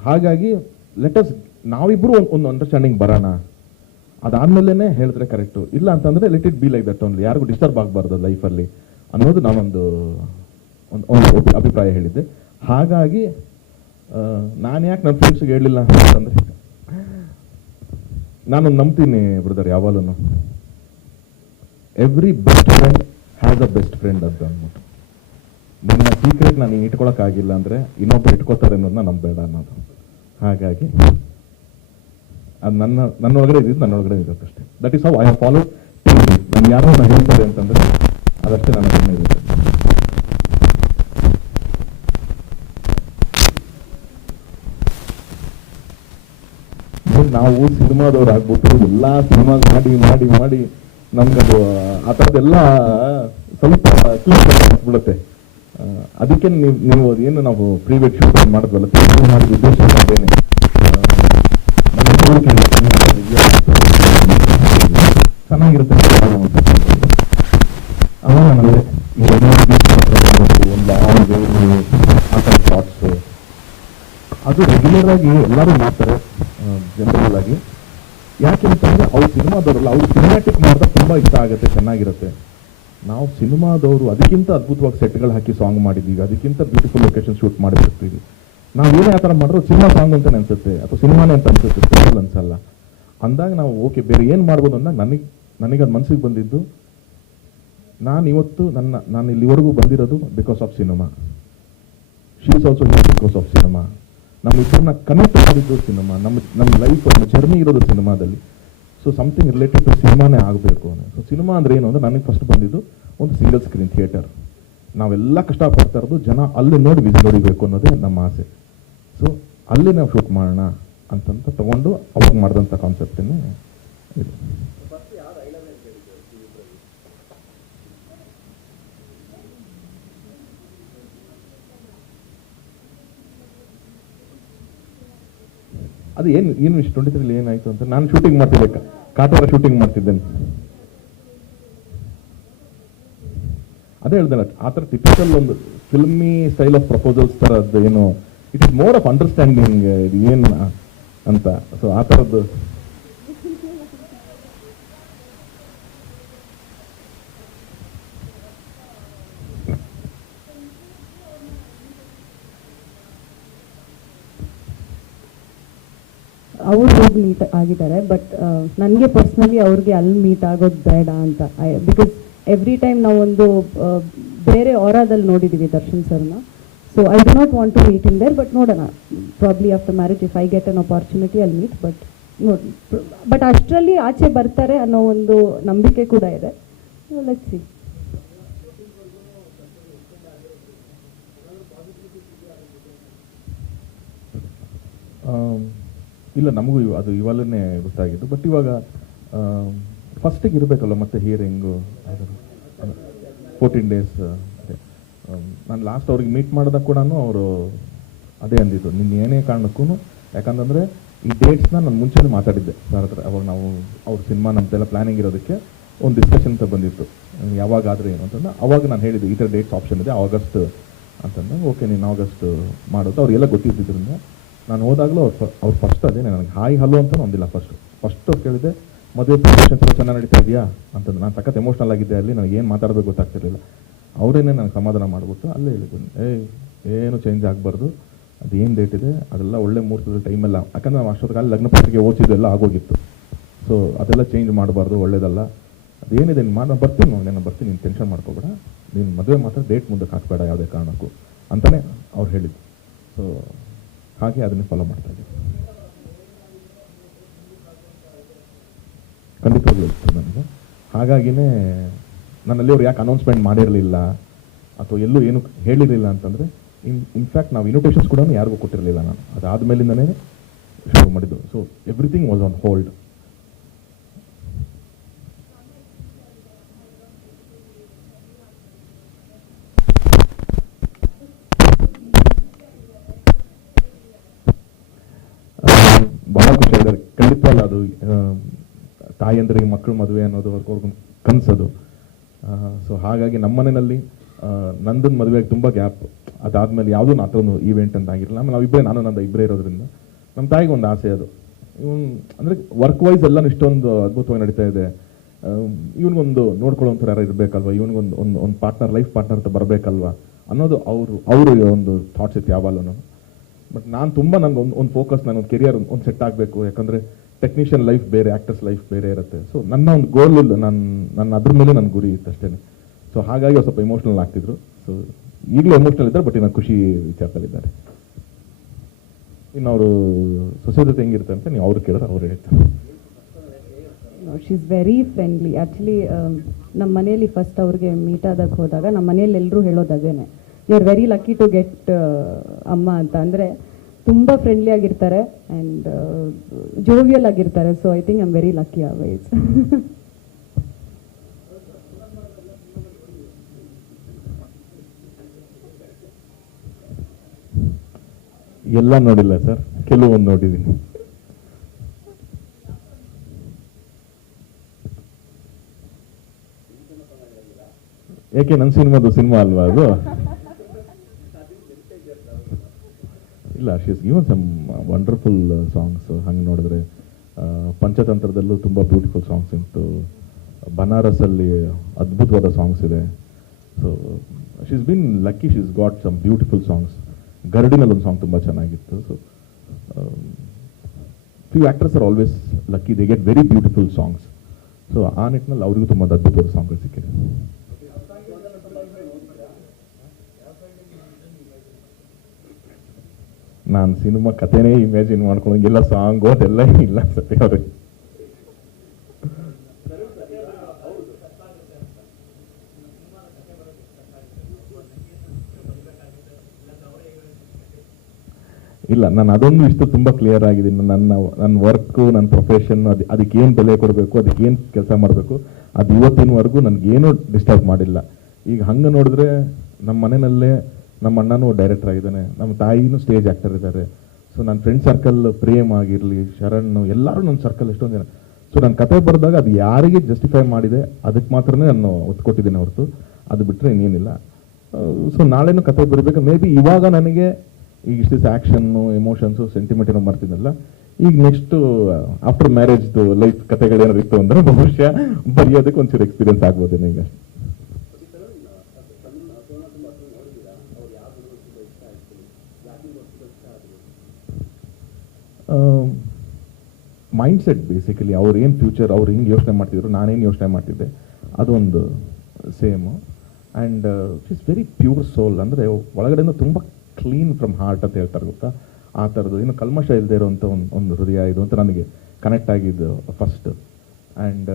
ಹಾಗಾಗಿ ಲೆಟಸ್ ನಾವಿಬ್ಬರು ಒಂದು ಅಂಡರ್ಸ್ಟ್ಯಾಂಡಿಂಗ್ ಬರೋಣ, ಅದಾದ್ಮೇಲೆ ಹೇಳಿದ್ರೆ ಕರೆಕ್ಟು. ಇಲ್ಲ ಅಂತಂದ್ರೆ let it be like that only, ಯಾರಿಗೂ ಡಿಸ್ಟರ್ಬ್ ಆಗಬಾರ್ದು ಲೈಫಲ್ಲಿ ಅನ್ನೋದು ನಾನೊಂದು ಅಭಿಪ್ರಾಯ ಹೇಳಿದ್ದೆ. ಹಾಗಾಗಿ ನಾನು ಯಾಕೆ ನನ್ನ ಫ್ರೆಂಡ್ಸ್ಗೆ ಹೇಳಲಿಲ್ಲ ಅಂತಂದರೆ, ನಾನು ನಂಬ್ತೀನಿ ಬ್ರದರ್ ಯಾವಾಗಲೂ every best friend has a best friend ಅಂತ ಅಂದ್ಬಿಟ್ಟು. ನಿನ್ನ ಸೀಕ್ರೆಟ್ ನಾನು ಇಟ್ಕೊಳಕ್ಕಾಗಿಲ್ಲ ಅಂದರೆ ಇನ್ನೊಬ್ರು ಇಟ್ಕೋತಾರೆ ಅನ್ನೋದನ್ನ ನಂಬೇಡ ಅನ್ನೋದು. ಹಾಗಾಗಿ ಅದು ನನ್ನ ಒಳಗಡೆ ಇದ್ದಿದ್ದು ನನ್ನ ಒಳಗಡೆ ಇರುತ್ತಷ್ಟೇ. That is how I have follow. ನಾನು ಯಾರೋ ಹೇಳ್ತಾರೆ ಅಂತಂದರೆ ಅದಷ್ಟೇ ನನ್ನ ಹತ್ರ ಇರುತ್ತೆ. ನಾವು ಸಿನಿಮಾದವ್ರು ಆಗ್ಬಿಟ್ಟು ಎಲ್ಲ ಸಿನಿಮಾ ಮಾಡಿ ನಮ್ಗದು ಆ ಥರದ್ದೆಲ್ಲ ಸ್ವಲ್ಪ ಬಿಡುತ್ತೆ. ಅದಕ್ಕೆ ನೀವು ಏನು ನಾವು ಪ್ರೀವೇಟ್ ಶೂಟ್ ಮಾಡಿದ್ವಲ್ಲ, ಮಾಡಿದ ಉದ್ದೇಶ ಅದೇನೆ. ಚೆನ್ನಾಗಿರುತ್ತೆ ಅವಾಗ ನನಗೆ ಒಂದು ಆ ಥರ ಥಾಟ್ಸು ಅದು ರೆಗ್ಯುಲರ್ ಆಗಿ ಎಲ್ಲರೂ ಮಾಡ್ತಾರೆ ಜನರಲ್ ಆಗಿ. ಯಾಕೆ ಅಂತಂದ್ರೆ ಅವ್ರು ಸಿನಿಮಾದವ್ರಲ್ಲ, ಅವ್ರು ಸಿನಿಮ್ಯಾಟಿಕ್ ಮಾಡಿದಾಗ ತುಂಬ ಇಷ್ಟ ಆಗುತ್ತೆ, ಚೆನ್ನಾಗಿರುತ್ತೆ. ನಾವು ಸಿನಿಮಾದವರು ಅದಕ್ಕಿಂತ ಅದ್ಭುತವಾಗಿ ಸೆಟ್ಗಳು ಹಾಕಿ ಸಾಂಗ್ ಮಾಡಿದ್ದೀವಿ, ಅದಕ್ಕಿಂತ ಬ್ಯೂಟಿಫುಲ್ ಲೊಕೇಶನ್ ಶೂಟ್ ಮಾಡಿಬಿಡ್ತೀವಿ. ನಾವೇನೇ ಆ ಥರ ಮಾಡಿದ್ರು ಸಿನಿಮಾ ಸಾಂಗ್ ಅಂತಾನೆ ಅನ್ಸುತ್ತೆ, ಅಥವಾ ಸಿನಿಮಾನೇ ಅಂತ ಅನ್ಸುತ್ತೆ, ಸ್ಪೆಷಲ್ ಅನ್ಸಲ್ಲ. ಅಂದಾಗ ನಾವು ಓಕೆ ಬೇರೆ ಏನು ಮಾಡ್ಬೋದು ಅಂದಾಗ ನನಗೆ ಅದು ಮನಸ್ಸಿಗೆ ಬಂದಿದ್ದು, ನಾನು ಇಲ್ಲಿವರೆಗೂ ಬಂದಿರೋದು because of cinema. She is also because of cinema. ನಮ್ಮ ಇಬ್ಬರನ್ನ ಕನೆಕ್ಟ್ ಮಾಡಿದ್ದು ಸಿನಿಮಾ, ನಮ್ಮ ಲೈಫ್ ನಮ್ಮ ಜರ್ನಿ ಇರೋದು ಸಿನಿಮಾದಲ್ಲಿ. ಸೊ ಸಮಥಿಂಗ್ ರಿಲೇಟೆಡ್ ಟು ಸಿನಿಮಾನೇ ಆಗಬೇಕು ಅನ್ನೋ. ಸೊ ಸಿನಿಮಾ ಅಂದರೆ ಏನು ಅಂದರೆ ನನಗೆ ಫಸ್ಟ್ ಬಂದಿದ್ದು ಒಂದು ಸಿಂಗಲ್ ಸ್ಕ್ರೀನ್ ಥಿಯೇಟರ್. ನಾವೆಲ್ಲ ಕಷ್ಟಪಡ್ತಾ ಇರೋದು ಜನ ಅಲ್ಲಿ ನೋಡಿ ವಿಸಿಲ್ ಹೊಡಿಬೇಕು ಅನ್ನೋದೇ ನಮ್ಮ ಆಸೆ. ಸೊ ಅಲ್ಲಿ ನಾವು ಶೂಟ್ ಮಾಡೋಣ, ಅಂತಂತ ತಗೊಂಡು ಅವಾಗ ಮಾಡಿದಂಥ ಕಾನ್ಸೆಪ್ಟನ್ನೇ ಇದು. ಫಸ್ಟ್ ಯಾರು ಐ ಲವ್ ಅಂತ ಹೇಳಿದ್ರು ಈ ಇಬ್ಬರಲ್ಲಿ? ಅದು ಏನು ಇಷ್ಟು 23 ಏನಾಯಿತು ಅಂತ ನಾನು ಶೂಟಿಂಗ್ ಮಾಡ್ತಿದ್ದೆ, ಕಾಟವರ ಶೂಟಿಂಗ್ ಮಾಡ್ತಿದ್ದೇನೆ. ಅದೇ ಹೇಳ್ದಲ್ಲ, ಆ ಥರ ಟಿಪಿಕಲ್ ಒಂದು ಫಿಲ್ಮಿ ಸ್ಟೈಲ್ ಆಫ್ ಪ್ರಪೋಸಲ್ಸ್ ಥರದ್ದು ಏನು, it is more of understanding ಇದು ಏನು ಅಂತ. ಸೊ ಆ ಥರದ್ದು ಅವ್ರು ಹೋಗಿ ಮೀಟ್ ಆಗಿದ್ದಾರೆ, ಬಟ್ ನನಗೆ ಪರ್ಸ್ನಲಿ ಅವ್ರಿಗೆ ಅಲ್ಲಿ ಮೀಟ್ ಆಗೋದು ಬೇಡ ಅಂತ. ಬಿಕಾಸ್ ಎವ್ರಿ ಟೈಮ್ ನಾವೊಂದು ಬೇರೆ ಆರಾದಲ್ಲಿ ನೋಡಿದ್ದೀವಿ ದರ್ಶನ್ ಸರ್ನ. So I do not want to meet in there, but ನೋಡೋಣ, probably after marriage if I get an opportunity ಅಲ್ಲಿ ಮೀಟ್. ನೋಡಿ, ಬಟ್ ಅಷ್ಟರಲ್ಲಿ ಆಚೆ ಬರ್ತಾರೆ ಅನ್ನೋ ಒಂದು ನಂಬಿಕೆ ಕೂಡ ಇದೆ. Let's see. ಇಲ್ಲ, ನಮಗೂ ಅದು ಇವಾಗಲೇ ಗೊತ್ತಾಗಿದ್ದು. ಬಟ್ ಇವಾಗ ಫಸ್ಟಿಗೆ ಇರಬೇಕಲ್ಲ ಮತ್ತೆ ಹಿಯರಿಂಗು 14 ಡೇಸ್. ನಾನು ಲಾಸ್ಟ್ ಅವ್ರಿಗೆ ಮೀಟ್ ಮಾಡಿದಾಗ ಕೂಡ ಅವರು ಅದೇ ಅಂದಿದ್ದು, ನಿನ್ನ ಏನೇ ಕಾರಣಕ್ಕೂ, ಯಾಕಂತಂದರೆ ಈ ಡೇಟ್ಸ್ನ ನಾನು ಮುಂಚೆನೇ ಮಾತಾಡಿದ್ದೆ ಸರ್ ಹತ್ರ. ಅವಾಗ ನಾವು ಅವ್ರ ಸಿನಿಮಾ ನಮ್ಮದೆಲ್ಲ ಪ್ಲ್ಯಾನಿಂಗ್ ಇರೋದಕ್ಕೆ ಒಂದು ಡಿಸ್ಕಷನ್ ಅಂತ ಬಂದಿತ್ತು, ಯಾವಾಗಾದರೆ ಏನು ಅಂತಂದ್ರೆ. ಅವಾಗ ನಾನು ಹೇಳಿದ್ದೆ ಈ ಥರ ಡೇಟ್ಸ್ ಆಪ್ಷನ್ ಇದೆ, ಆಗಸ್ಟ್ ಅಂತಂದ್ರೆ. ಓಕೆ, ನೀನು ಆಗಸ್ಟ್ ಮಾಡೋದು ಅವ್ರಿಗೆಲ್ಲ ಗೊತ್ತಿದ್ದರಿಂದ. ನಾನು ಹೋದಾಗಲೂ ಅವ್ರು ಫಸ್ಟ್ ಅದೇ ನನಗೆ ಹಾಯ್ ಹಲೋ ಅಂತ ಒಂದಿಲ್ಲ. ಫಸ್ಟ್ ಅವ್ರು ಕೇಳಿದೆ, ಮದುವೆ ಪ್ರಿಪ್ರೇಷನ್ಸ್ ಎಲ್ಲ ಚೆನ್ನಾಗಿ ನಡೀತಾ ಇದೆಯಾ ಅಂತಂದು. ನಾನು ಸಖತ್ ಎಮೋಷ್ನಲ್ ಆಗಿದ್ದೆ ಅಲ್ಲಿ, ನನಗೆ ಏನು ಮಾತಾಡಬೇಕು ಗೊತ್ತಾಗ್ತಿರ್ಲಿಲ್ಲ. ಅವರೇನೆ ನನಗೆ ಸಮಾಧಾನ ಮಾಡಿಬಿಟ್ಟು ಅಲ್ಲೇ ಹೇಳಿದ್ದು, ಏನು ಚೇಂಜ್ ಆಗಬಾರ್ದು, ಅದೇನು ಡೇಟ್ ಇದೆ ಅದೆಲ್ಲ ಒಳ್ಳೆ ಮುಹೂರ್ತದ ಟೈಮೆಲ್ಲ. ಯಾಕಂದರೆ ನಾವು ಅಷ್ಟೊತ್ತಿಗೆ ಲಗ್ನ ಪತ್ರಿಕೆ ಓದಿಸಿದ್ದೆಲ್ಲ ಆಗೋಗಿತ್ತು. ಸೊ ಅದೆಲ್ಲ ಚೇಂಜ್ ಮಾಡಬಾರ್ದು, ಒಳ್ಳೇದಲ್ಲ. ಅದೇನಿದೆ ನಾನು ಬರ್ತೀನಿ, ನೀನು ಟೆನ್ಷನ್ ಮಾಡ್ಕೋಬೇಡ, ನೀನು ಮದುವೆ ಮಾತ್ರ ಡೇಟ್ ಮುಂದಕ್ಕೆ ಹಾಕಬೇಡ ಯಾವುದೇ ಕಾರಣಕ್ಕೂ ಅಂತಲೇ ಅವ್ರು ಹೇಳಿದ್ದು. ಸೊ ಹಾಗೆ ಅದನ್ನೇ ಫಾಲೋ ಮಾಡ್ತಾ ಇದ್ದೀವಿ. ಖಂಡಿತವಾಗ್ಲೂ ಇತ್ತು ನನಗೆ. ಹಾಗಾಗಿನೇ ನನ್ನಲ್ಲಿ ಅವ್ರು ಯಾಕೆ ಅನೌನ್ಸ್ಮೆಂಟ್ ಮಾಡಿರಲಿಲ್ಲ ಅಥವಾ ಎಲ್ಲೂ ಏನು ಹೇಳಿರಲಿಲ್ಲ ಅಂತಂದರೆ, ಇನ್ಫ್ಯಾಕ್ಟ್ ನಾವು ಇನ್ವಿಟೇಷನ್ಸ್ ಕೂಡ ಯಾರಿಗೂ ಕೊಟ್ಟಿರಲಿಲ್ಲ. ನಾನು ಅದಾದಮೇಲಿಂದನೇ ಶುರು ಮಾಡಿದ್ದು. So everything was on hold. ಬಹಳ ಖುಷಿ ಇದ್ದಾರೆ ಖಂಡಿತವಲ್ಲ. ಅದು ತಾಯಂದ್ರಿಗೆ ಮಕ್ಕಳು ಮದುವೆ ಅನ್ನೋದು ಅವ್ರಿಗೊಂದು ಕನಸದು. ಸೊ ಹಾಗಾಗಿ ನಮ್ಮ ಮನೆಯಲ್ಲಿ ನಂದನ ಮದುವೆಗೆ ತುಂಬ ಗ್ಯಾಪ್. ಅದಾದಮೇಲೆ ಯಾವುದೂ ಆ ಥರ ಒಂದು ಈವೆಂಟ್ ಅಂತ ಆಗಿರಲಿಲ್ಲ. ಆಮೇಲೆ ನಾವಿಬ್ಬರೇ, ನಾನು ನಂದು ಇಬ್ಬರೇ ಇರೋದ್ರಿಂದ ನಮ್ಮ ತಾಯಿಗೆ ಒಂದು ಆಸೆ ಅದು. ಅಂದರೆ ವರ್ಕ್ ವೈಸ್ ಎಲ್ಲ ಇಷ್ಟೊಂದು ಅದ್ಭುತವಾಗಿ ನಡೀತಾ ಇದೆ, ಇವನಿಗೊಂದು ನೋಡ್ಕೊಳ್ಳೋಂಥವ್ರು ಯಾರು ಇರಬೇಕಲ್ವ, ಇವನಿಗೊಂದು ಒಂದು ಪಾರ್ಟ್ನರ್, ಲೈಫ್ ಪಾರ್ಟ್ನರ್ ಅಂತ ಬರಬೇಕಲ್ವ ಅನ್ನೋದು ಅವರು ಒಂದು ಥಾಟ್ಸ್ ಇತ್ತು ಯಾವಾಗಲೂ. ಬಟ್ ನಾನು ತುಂಬ ನನಗೆ ಒಂದು ಫೋಕಸ್, ನಾನೊಂದು ಕೆರಿಯರ್ ಒಂದು ಸೆಟ್ ಆಗಬೇಕು. ಯಾಕಂದರೆ ಟೆಕ್ನಿಷಿಯನ್ ಲೈಫ್ ಬೇರೆ, ಆ್ಯಕ್ಟರ್ಸ್ ಲೈಫ್ ಬೇರೆ ಇರುತ್ತೆ. ಸೊ ನನ್ನ ಒಂದು ಗೋಲ್ ಇಲ್ಲ, ನನ್ನ ಅದ್ರ ಮೇಲೆ ನನ್ನ ಗುರಿ ಇತ್ತು ಅಷ್ಟೇ. ಸೊ ಹಾಗಾಗಿ ಅವ್ರು ಸ್ವಲ್ಪ ಎಮೋಷ್ನಲ್ ಆಗ್ತಿದ್ರು. ಸೊ ಈಗಲೂ ಎಮೋಷ್ನಲ್ ಇದ್ದಾರೆ, ಬಟ್ ಇನ್ನು ಖುಷಿ ವಿಚಾರದಲ್ಲಿದ್ದಾರೆ. ಇನ್ನು ಅವರು ಸೊಸೆ ಜೊತೆ ಹೆಂಗಿರುತ್ತೆ ಅಂತ ನೀವು ಅವ್ರು ಕೇಳಿದ್ರೆ ಅವ್ರು ಹೇಳ್ತಾರೆ. She is very friendly. Actually ನಮ್ಮ ಮನೆಯಲ್ಲಿ ಫಸ್ಟ್ ಅವ್ರಿಗೆ ಮೀಟ್ ಆದಾಗ ಹೋದಾಗ ನಮ್ಮ ಮನೆಯಲ್ಲಿ ಎಲ್ಲರೂ ಹೇಳೋದು ಅದೇನೆ, you are very lucky to get ಅಮ್ಮ ಅಂತ. ಅಂದರೆ ತುಂಬ ಫ್ರೆಂಡ್ಲಿ ಆಗಿರ್ತಾರೆ ಆ್ಯಂಡ್ ಜೋವಿಯಲ್ ಆಗಿರ್ತಾರೆ. So I think I am very lucky always. ಎಲ್ಲ ನೋಡಿಲ್ಲ ಸರ್, ಕೆಲವೊಂದು ನೋಡಿದ್ದೀನಿ. ಏಕೆ ನನ್ನ ಸಿನಿಮಾ ಅಲ್ವಾ ಅದು? ಇಲ್ಲ, she's given some wonderful songs. ಹಂಗೆ ನೋಡಿದ್ರೆ ಪಂಚತಂತ್ರದಲ್ಲೂ ತುಂಬ ಬ್ಯೂಟಿಫುಲ್ ಸಾಂಗ್ಸ್ ಇತ್ತು. ಬನಾರಸಲ್ಲಿ ಅದ್ಭುತವಾದ ಸಾಂಗ್ಸ್ ಇದೆ. So she's been lucky, she's got some beautiful songs. ಗರಡಿನಲ್ಲಿ ಒಂದು ಸಾಂಗ್ ತುಂಬ ಚೆನ್ನಾಗಿತ್ತು. So few actors are always lucky, they get very beautiful songs. So ಆ ನಿಟ್ಟಿನಲ್ಲಿ ಅವರಿಗೂ ತುಂಬ ಅದ್ಭುತವಾದ ಸಾಂಗ್ಗಳು ಸಿಕ್ಕಿದೆ. ನಾನು ಸಿನಿಮಾ ಕಥೆನೇ ಇಮ್ಯಾಜಿನ್ ಮಾಡ್ಕೊಳಂಗಿಲ್ಲ, ಸಾಂಗು ಅದೆಲ್ಲ ಇಲ್ಲ ಸತ್ಯ ಅವ್ರಿಗೆ. ಇಲ್ಲ, ನಾನು ಅದೊಂದು ಇಷ್ಟು ತುಂಬ ಕ್ಲಿಯರ್ ಆಗಿದ್ದೀನಿ. ನನ್ನ ವರ್ಕು, ನನ್ನ ಪ್ರೊಫೆಷನ್, ಅದಕ್ಕೆ ಏನು ಬೆಲೆ ಕೊಡಬೇಕು, ಅದಕ್ಕೆ ಏನು ಕೆಲಸ ಮಾಡಬೇಕು, ಅದು ಇವತ್ತಿನವರೆಗೂ ನನಗೇನು ಡಿಸ್ಟರ್ಬ್ ಮಾಡಿಲ್ಲ. ಈಗ ಹಂಗೆ ನೋಡಿದ್ರೆ ನಮ್ಮ ಮನೆಯಲ್ಲೇ ನಮ್ಮ ಅಣ್ಣನೂ ಡೈರೆಕ್ಟರ್ ಆಗಿದ್ದಾನೆ, ನಮ್ಮ ತಾಯಿನೂ ಸ್ಟೇಜ್ ಆ್ಯಕ್ಟರ್ ಇದ್ದಾರೆ. ಸೊ ನನ್ನ ಫ್ರೆಂಡ್ ಸರ್ಕಲ್ ಪ್ರೇಮ್ ಆಗಿರಲಿ, ಶರಣ್, ಎಲ್ಲರೂ ನನ್ನ ಸರ್ಕಲ್ ಎಷ್ಟೊಂದು ಜನ. ಸೊ ನನ್ನ ಕತೆ ಬರೆದಾಗ ಅದು ಯಾರಿಗೆ ಜಸ್ಟಿಫೈ ಮಾಡಿದೆ ಅದಕ್ಕೆ ಮಾತ್ರನೇ ನಾನು ಒತ್ತು ಕೊಟ್ಟಿದ್ದೇನೆ ಹೊರತು ಅದು ಬಿಟ್ಟರೆ ಇನ್ನೇನಿಲ್ಲ. ಸೊ ನಾಳೆನೂ ಕತೆ ಬರೀಬೇಕು. ಮೇ ಬಿ ಇವಾಗ ನನಗೆ ಈಗ ಇಷ್ಟಿಸ್ ಆ್ಯಕ್ಷನ್ನು, ಎಮೋಷನ್ಸು, ಸೆಂಟಿಮೆಂಟ್ ಏನೋ ಮಾಡ್ತಿದ್ದಲ್ಲ, ಈಗ ನೆಕ್ಸ್ಟು ಆಫ್ಟರ್ ಮ್ಯಾರೇಜ್ದು ಲೈಫ್ ಕತೆಗಳೇನಾದ್ರು ಇತ್ತು ಅಂದರೆ ಬಹುಶಃ ಬರೆಯೋದಕ್ಕೆ ಒಂಚೂರು ಎಕ್ಸ್ಪೀರಿಯನ್ಸ್ ಆಗ್ಬೋದೇನೋ ಈಗ. ಮೈಂಡ್ ಸೆಟ್ ಬೇಸಿಕಲಿ ಅವ್ರು ಏನು ಫ್ಯೂಚರ್, ಅವ್ರು ಹೆಂಗೆ ಯೋಚನೆ ಮಾಡ್ತಿದ್ರು, ನಾನೇನು ಯೋಚನೆ ಮಾಡ್ತಿದ್ದೆ, ಅದೊಂದು same. And is very pure soul, ಅಂದರೆ ಒಳಗಡೆಯಿಂದ ತುಂಬ ಕ್ಲೀನ್ ಫ್ರಮ್ ಹಾರ್ಟ್ ಅಂತ ಹೇಳ್ತಾರೆ ಗೊತ್ತಾ, ಆ ಥರದ್ದು ಇನ್ನು ಕಲ್ಮಶ ಇಲ್ಲದೆ ಇರೋವಂಥ ಒಂದು ಹೃದಯ ಇದು ಅಂತ ನನಗೆ ಕನೆಕ್ಟ್ ಆಗಿದ್ದು first. And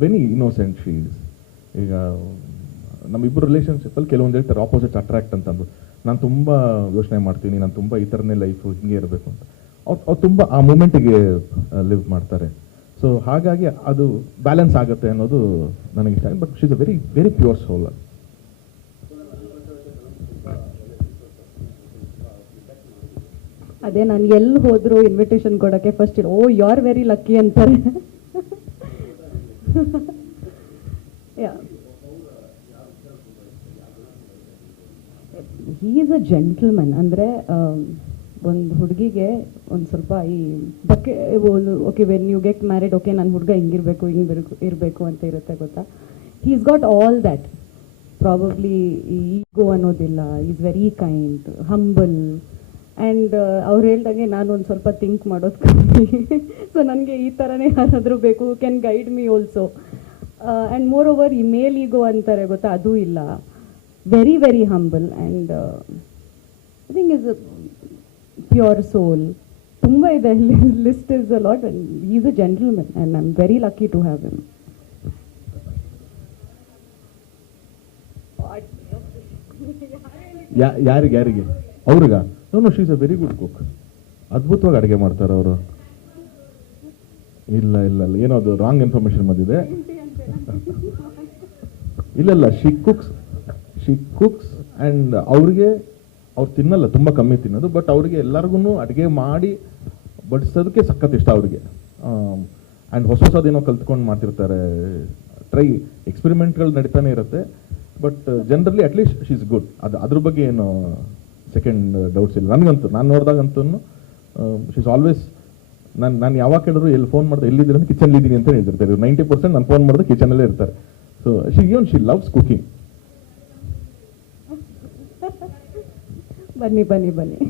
very innocent she is. ಈಗ ನಮ್ಮಿಬ್ಬರು ರಿಲೇಷನ್ಶಿಪ್ಪಲ್ಲಿ ಕೆಲವೊಂದು ಹೇಳ್ತಾರೆ ಆಪೋಸಿಟ್ ಅಟ್ರಾಕ್ಟ್ ಅಂತಂದು. ನಾನು ತುಂಬ ಯೋಚನೆ ಮಾಡ್ತೀನಿ, ನಾನು ತುಂಬ ಈ ಥರನೇ ಲೈಫು ಹಿಂಗೆ ಇರಬೇಕು ಅಂತ. ಅವ್ರು ತುಂಬ ಆ ಮೂಮೆಂಟಿಗೆ ಲಿವ್ ಮಾಡ್ತಾರೆ. ಸೊ ಹಾಗಾಗಿ ಅದು ಬ್ಯಾಲೆನ್ಸ್ ಆಗುತ್ತೆ ಅನ್ನೋದು ನನಗೆ ಇಷ್ಟ. But she's a very very pure soul. ಅದೇ ನಾನು ಎಲ್ಲಿ ಹೋದ್ರು ಇನ್ವಿಟೇಷನ್ ಕೊಡೋಕ್ಕೆ first oh you are very lucky ಅಂತಾರೆ. He is a gentleman. ಅಂದರೆ ಒಂದು ಹುಡುಗಿಗೆ ಒಂದು ಸ್ವಲ್ಪ ಈ ಬಕ್ಕೆ okay when you get married, okay ನನ್ನ ಹುಡುಗ ಹಿಂಗಿರಬೇಕು ಇರಬೇಕು ಅಂತ ಇರುತ್ತೆ ಗೊತ್ತಾ. He is got all that. Probably ego ಅನ್ನೋದಿಲ್ಲ, is very kind, humble. And ಅವ್ರು ಹೇಳ್ದಂಗೆ ನಾನು ಒಂದು ಸ್ವಲ್ಪ ಥಿಂಕ್ ಮಾಡೋದು ಕಮ್ಮಿ. ಸೊ ನನಗೆ ಈ ಥರನೇ ಯಾರಾದರೂ ಬೇಕು, can guide me also. And moreover ಈ ಮೇಲ್ ಈಗೋ ಅಂತಾರೆ ಗೊತ್ತಾ, ಅದೂ ಇಲ್ಲ. Very very humble and I think is pure soul. ತುಂಬ ಇದೆ, list is a lot. And is a gentleman and I am very lucky to have him. ಯಾರಿಗೆ ಅವ್ರಿಗ? No, she's a very good cook. ಅದ್ಭುತವಾಗಿ ಅಡುಗೆ ಮಾಡ್ತಾರೆ ಅವರು. ಇಲ್ಲ ಇಲ್ಲ ಇಲ್ಲ, ಏನೋ ಅದು ರಾಂಗ್ ಇನ್ಫಾರ್ಮೇಶನ್ ಬಂದಿದೆ. ಇಲ್ಲ, ಶಿ ಕುಕ್ಸ್ ಆ್ಯಂಡ್ ಅವ್ರಿಗೆ ಅವ್ರು ತಿನ್ನಲ್ಲ, ತುಂಬ ಕಮ್ಮಿ ತಿನ್ನೋದು. ಬಟ್ ಅವ್ರಿಗೆ ಎಲ್ಲರಿಗೂ ಅಡುಗೆ ಮಾಡಿ ಬಡಿಸೋದಕ್ಕೆ ಸಖತ್ ಇಷ್ಟ ಅವ್ರಿಗೆ. ಆ್ಯಂಡ್ ಹೊಸದೇನೋ ಕಲ್ತ್ಕೊಂಡು ಮಾಡ್ತಿರ್ತಾರೆ. ಎಕ್ಸ್ಪೆರಿಮೆಂಟ್ಗಳು ನಡೀತಾನೆ ಇರುತ್ತೆ. But generally at least she is good. ಅದ್ರ ಬಗ್ಗೆ ಏನು ಸೆಕೆಂಡ್ ಡೌಟ್ಸ್ ಇಲ್ಲ ನನಗಂತೂ. ನಾನು ನೋಡಿದಾಗಂತೂ ಶಿ ಇಸ್ ಆಲ್ವೇಸ್, ನಾನು ಯಾವಾಗ ಕೇಳಿದ್ರು ಎಲ್ಲಿ ಫೋನ್ ಮಾಡಿದ್ರೆ ಎಲ್ಲಿದ್ದೀರಿ ಅಂತ, ಕಿಚನ್ಲಿದ್ದೀನಿ ಅಂತ ಹೇಳ್ತಿರ್ತಾರೆ. 90% ನಾನು ಫೋನ್ ಮಾಡಿದ್ರೆ ಕಿಚನಲ್ಲೇ ಇರ್ತಾರೆ. So she loves cooking. ಬನ್ನಿ ಬನ್ನಿ ಬನ್ನಿ.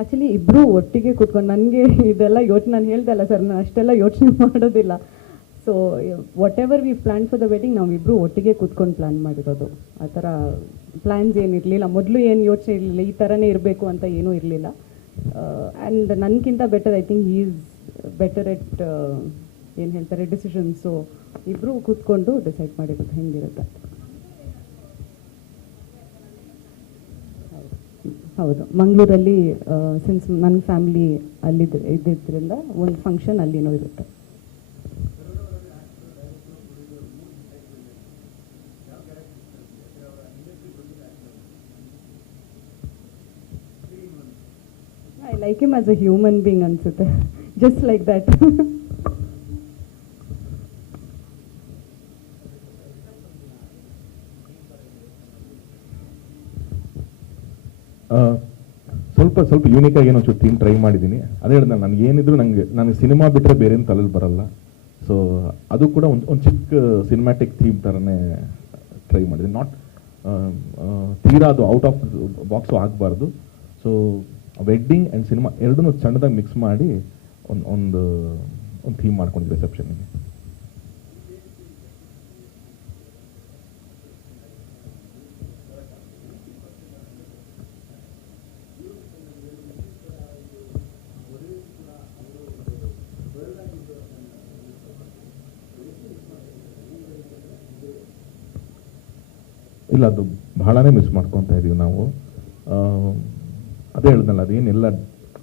ಆ್ಯಕ್ಚುಲಿ ಇಬ್ಬರು ಒಟ್ಟಿಗೆ ಕೂತ್ಕೊಂಡು, ನನಗೆ ಇದೆಲ್ಲ ಯೋಚನೆ, ನಾನು ಹೇಳ್ದೆ ಅಲ್ಲ ಸರ್, ನಾನು ಅಷ್ಟೆಲ್ಲ ಯೋಚನೆ ಮಾಡೋದಿಲ್ಲ. So what ever V plan for the wedding, ನಾವು ಇಬ್ಬರು ಒಟ್ಟಿಗೆ ಕೂತ್ಕೊಂಡು ಪ್ಲ್ಯಾನ್ ಮಾಡಿರೋದು. ಆ ಥರ ಪ್ಲ್ಯಾನ್ಸ್ ಏನಿರಲಿಲ್ಲ, ಮೊದಲು ಏನು ಯೋಚನೆ ಇರಲಿಲ್ಲ, ಈ ಥರನೇ ಇರಬೇಕು ಅಂತ ಏನೂ ಇರಲಿಲ್ಲ. ಆ್ಯಂಡ್ ನನಗಿಂತ better, I think he is better at ಏನು ಹೇಳ್ತಾರೆ ಡಿಸಿಷನ್ಸ್. ಸೊ ಇಬ್ಬರು ಕೂತ್ಕೊಂಡು ಡಿಸೈಡ್ ಮಾಡಿರೋದು ಹೆಂಗಿರುತ್ತೆ. ಹೌದು, ಮಂಗಳೂರಲ್ಲಿ ಸಿನ್ಸ್ ನನ್ನ ಫ್ಯಾಮಿಲಿ ಇದ್ದಿದ್ದರಿಂದ ಒಂದು ಫಂಕ್ಷನ್ ಅಲ್ಲಿನೂ ಇರುತ್ತೆ. I like him as a human being ಅನ್ಸುತ್ತೆ, ಜಸ್ಟ್ ಲೈಕ್ ದ್ಯಾಟ್. ಸ್ವಲ್ಪ ಯೂನಿಕ್ ಆಗಿ ಏನೋ ಥೀಮ್ ಟ್ರೈ ಮಾಡಿದ್ದೀನಿ. ಅದೇ ಹೇಳಿದ ನನಗೆ ಏನಿದ್ರು ನನಗೆ ಸಿನಿಮಾ ಬಿಟ್ಟರೆ ಬೇರೆ ಏನು ತಲೆಯಲ್ಲಿ ಬರಲ್ಲ. ಸೊ ಅದು ಕೂಡ ಒಂದು ಚಿಕ್ಕ ಸಿನಿಮ್ಯಾಟಿಕ್ ಥೀಮ್ ಥರನೇ ಟ್ರೈ ಮಾಡಿದ್ದೀನಿ. ನಾಟ್ ತೀರಾ ಅದು ಔಟ್ ಆಫ್ ಬಾಕ್ಸು ಆಗಬಾರ್ದು. ಸೊ ವೆಡ್ಡಿಂಗ್ ಆ್ಯಂಡ್ ಸಿನಿಮಾ ಎರಡನ್ನೂ ಸಣ್ಣದಾಗಿ ಮಿಕ್ಸ್ ಮಾಡಿ ಒಂದು ಥೀಮ್ ಮಾಡ್ಕೊಂಡಿದ್ದೆ ರಿಸೆಪ್ಷನ್ಗೆ. ಇಲ್ಲ, ಅದು ಬಹಳನೇ ಮಿಸ್ ಮಾಡ್ಕೊತಾ ಇದೀವಿ ನಾವು. ಅದೇ ಹೇಳಿದ್ನಲ್ಲ, ಅದೇನೆಲ್ಲ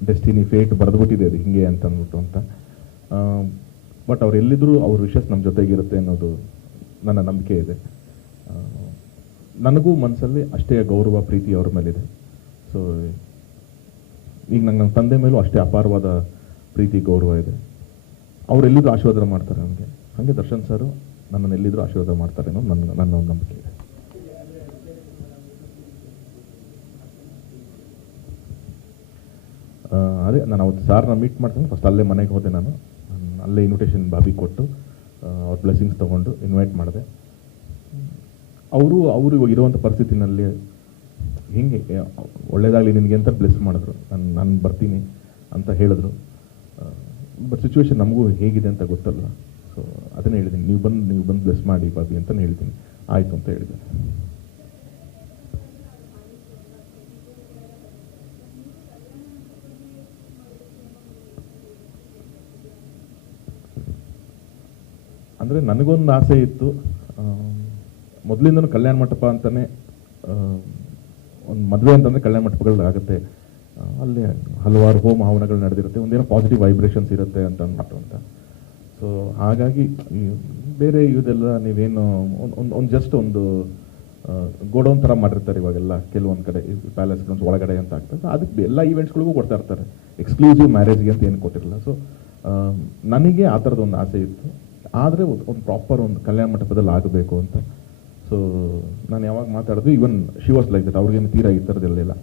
ಡೆಸ್ಟಿನಿ ಫೇಟ್ ಬರೆದ್ಬಿಟ್ಟಿದೆ ಅದು ಹಿಂಗೆ ಅಂತ ಅಂದ್ಬಿಟ್ಟು ಅಂತ. ಬಟ್ ಅವ್ರು ಎಲ್ಲಿದ್ರು ಅವ್ರ ವಿಷಸ್ ನಮ್ಮ ಜೊತೆಗಿರುತ್ತೆ ಅನ್ನೋದು ನನ್ನ ನಂಬಿಕೆ ಇದೆ. ನನಗೂ ಮನಸ್ಸಲ್ಲಿ ಅಷ್ಟೇ ಗೌರವ ಪ್ರೀತಿ ಅವ್ರ ಮೇಲಿದೆ. ಸೊ ಈಗ ನನ್ನ ತಂದೆ ಮೇಲೂ ಅಷ್ಟೇ ಅಪಾರವಾದ ಪ್ರೀತಿ ಗೌರವ ಇದೆ. ಅವ್ರು ಎಲ್ಲಿದ್ರು ಆಶೀರ್ವಾದ ಮಾಡ್ತಾರೆ ನನಗೆ, ಹಾಗೆ ದರ್ಶನ್ ಸರ್ ನನ್ನನ್ನು ಎಲ್ಲಿದ್ರು ಆಶೀರ್ವಾದ ಮಾಡ್ತಾರೆ ಅನ್ನೋದು ನನ್ನ ಒಂದು ನಂಬಿಕೆ ಇದೆ. ಅದೇ ನಾನು ಅವತ್ತು ಸಾರ್ನ ಮೀಟ್ ಮಾಡ್ತೀನಿ, ಫಸ್ಟ್ ಅಲ್ಲೇ ಮನೆಗೆ ಹೋದೆ ನಾನು. ಅಲ್ಲೇ ಇನ್ವಿಟೇಷನ್ ಬಾಬಿ ಕೊಟ್ಟು ಅವ್ರ ಬ್ಲೆಸ್ಸಿಂಗ್ಸ್ ತೊಗೊಂಡು ಇನ್ವೈಟ್ ಮಾಡಿದೆ. ಅವರು ಇವಾಗ ಇರುವಂಥ ಪರಿಸ್ಥಿತಿನಲ್ಲಿ ಹಿಂಗೆ ಒಳ್ಳೇದಾಗಲಿ ನಿನಗೆ ಅಂತ ಬ್ಲೆಸ್ ಮಾಡಿದ್ರು. ನಾನು ಬರ್ತೀನಿ ಅಂತ ಹೇಳಿದ್ರು. ಬಟ್ ಸಿಚುವೇಶನ್ ನಮಗೂ ಹೇಗಿದೆ ಅಂತ ಗೊತ್ತಲ್ಲ. ಸೊ ಅದನ್ನೇ ಹೇಳಿದ್ದೀನಿ, ನೀವು ಬಂದು ಬ್ಲೆಸ್ ಮಾಡಿ ಬಾಬಿ ಅಂತಲೇ ಹೇಳ್ತೀನಿ. ಆಯಿತು ಅಂತ ಹೇಳಿದ್ದೀನಿ. ಅಂದರೆ ನನಗೊಂದು ಆಸೆ ಇತ್ತು, ಮೊದಲಿಂದನೂ ಕಲ್ಯಾಣ ಮಂಟಪ ಅಂತಲೇ, ಒಂದು ಮದುವೆ ಅಂತಂದರೆ ಕಲ್ಯಾಣ ಮಂಟಪಗಳಾಗುತ್ತೆ, ಅಲ್ಲಿ ಹಲವಾರು ಹೋಮ ಹವನಗಳು ನಡೆದಿರುತ್ತೆ, ಒಂದೇನೋ ಪಾಸಿಟಿವ್ ವೈಬ್ರೇಷನ್ಸ್ ಇರುತ್ತೆ ಅಂತ ಅಂದ್ಬಿಟ್ಟು ಅಂತ. ಸೊ ಹಾಗಾಗಿ ಬೇರೆ ಇದೆಲ್ಲ ನೀವೇನು ಒಂದು ಜಸ್ಟ್ ಒಂದು ಗೋಡೌನ್ ಥರ ಮಾಡಿರ್ತಾರೆ ಇವಾಗೆಲ್ಲ ಕೆಲವೊಂದು ಕಡೆ ಪ್ಯಾಲೇಸ್ಗಳು ಒಳಗಡೆ ಅಂತ ಆಗ್ತದೆ. ಅದಕ್ಕೆ ಎಲ್ಲ ಈವೆಂಟ್ಸ್ಗಳಿಗೂ ಕೊಡ್ತಾ ಇರ್ತಾರೆ, ಎಕ್ಸ್ಕ್ಲೂಸಿವ್ ಮ್ಯಾರೇಜ್ಗೆ ಅಂತ ಏನು ಕೊಟ್ಟಿರಲ್ಲ. ಸೊ ನನಗೆ ಆ ಥರದ್ದು ಒಂದು ಆಸೆ ಇತ್ತು, ಆದರೆ ಒಂದು ಪ್ರಾಪರ್ ಒಂದು ಕಲ್ಯಾಣ ಮಂಟಪದಲ್ಲಿ ಆಗಬೇಕು ಅಂತ. ಸೊ ನಾನು ಯಾವಾಗ ಮಾತಾಡಿದ್ವಿ, even she was like that, ಅವ್ರಿಗೇನು ತೀರಾ ಈ ಥರದ್ದೆಲ್ಲ.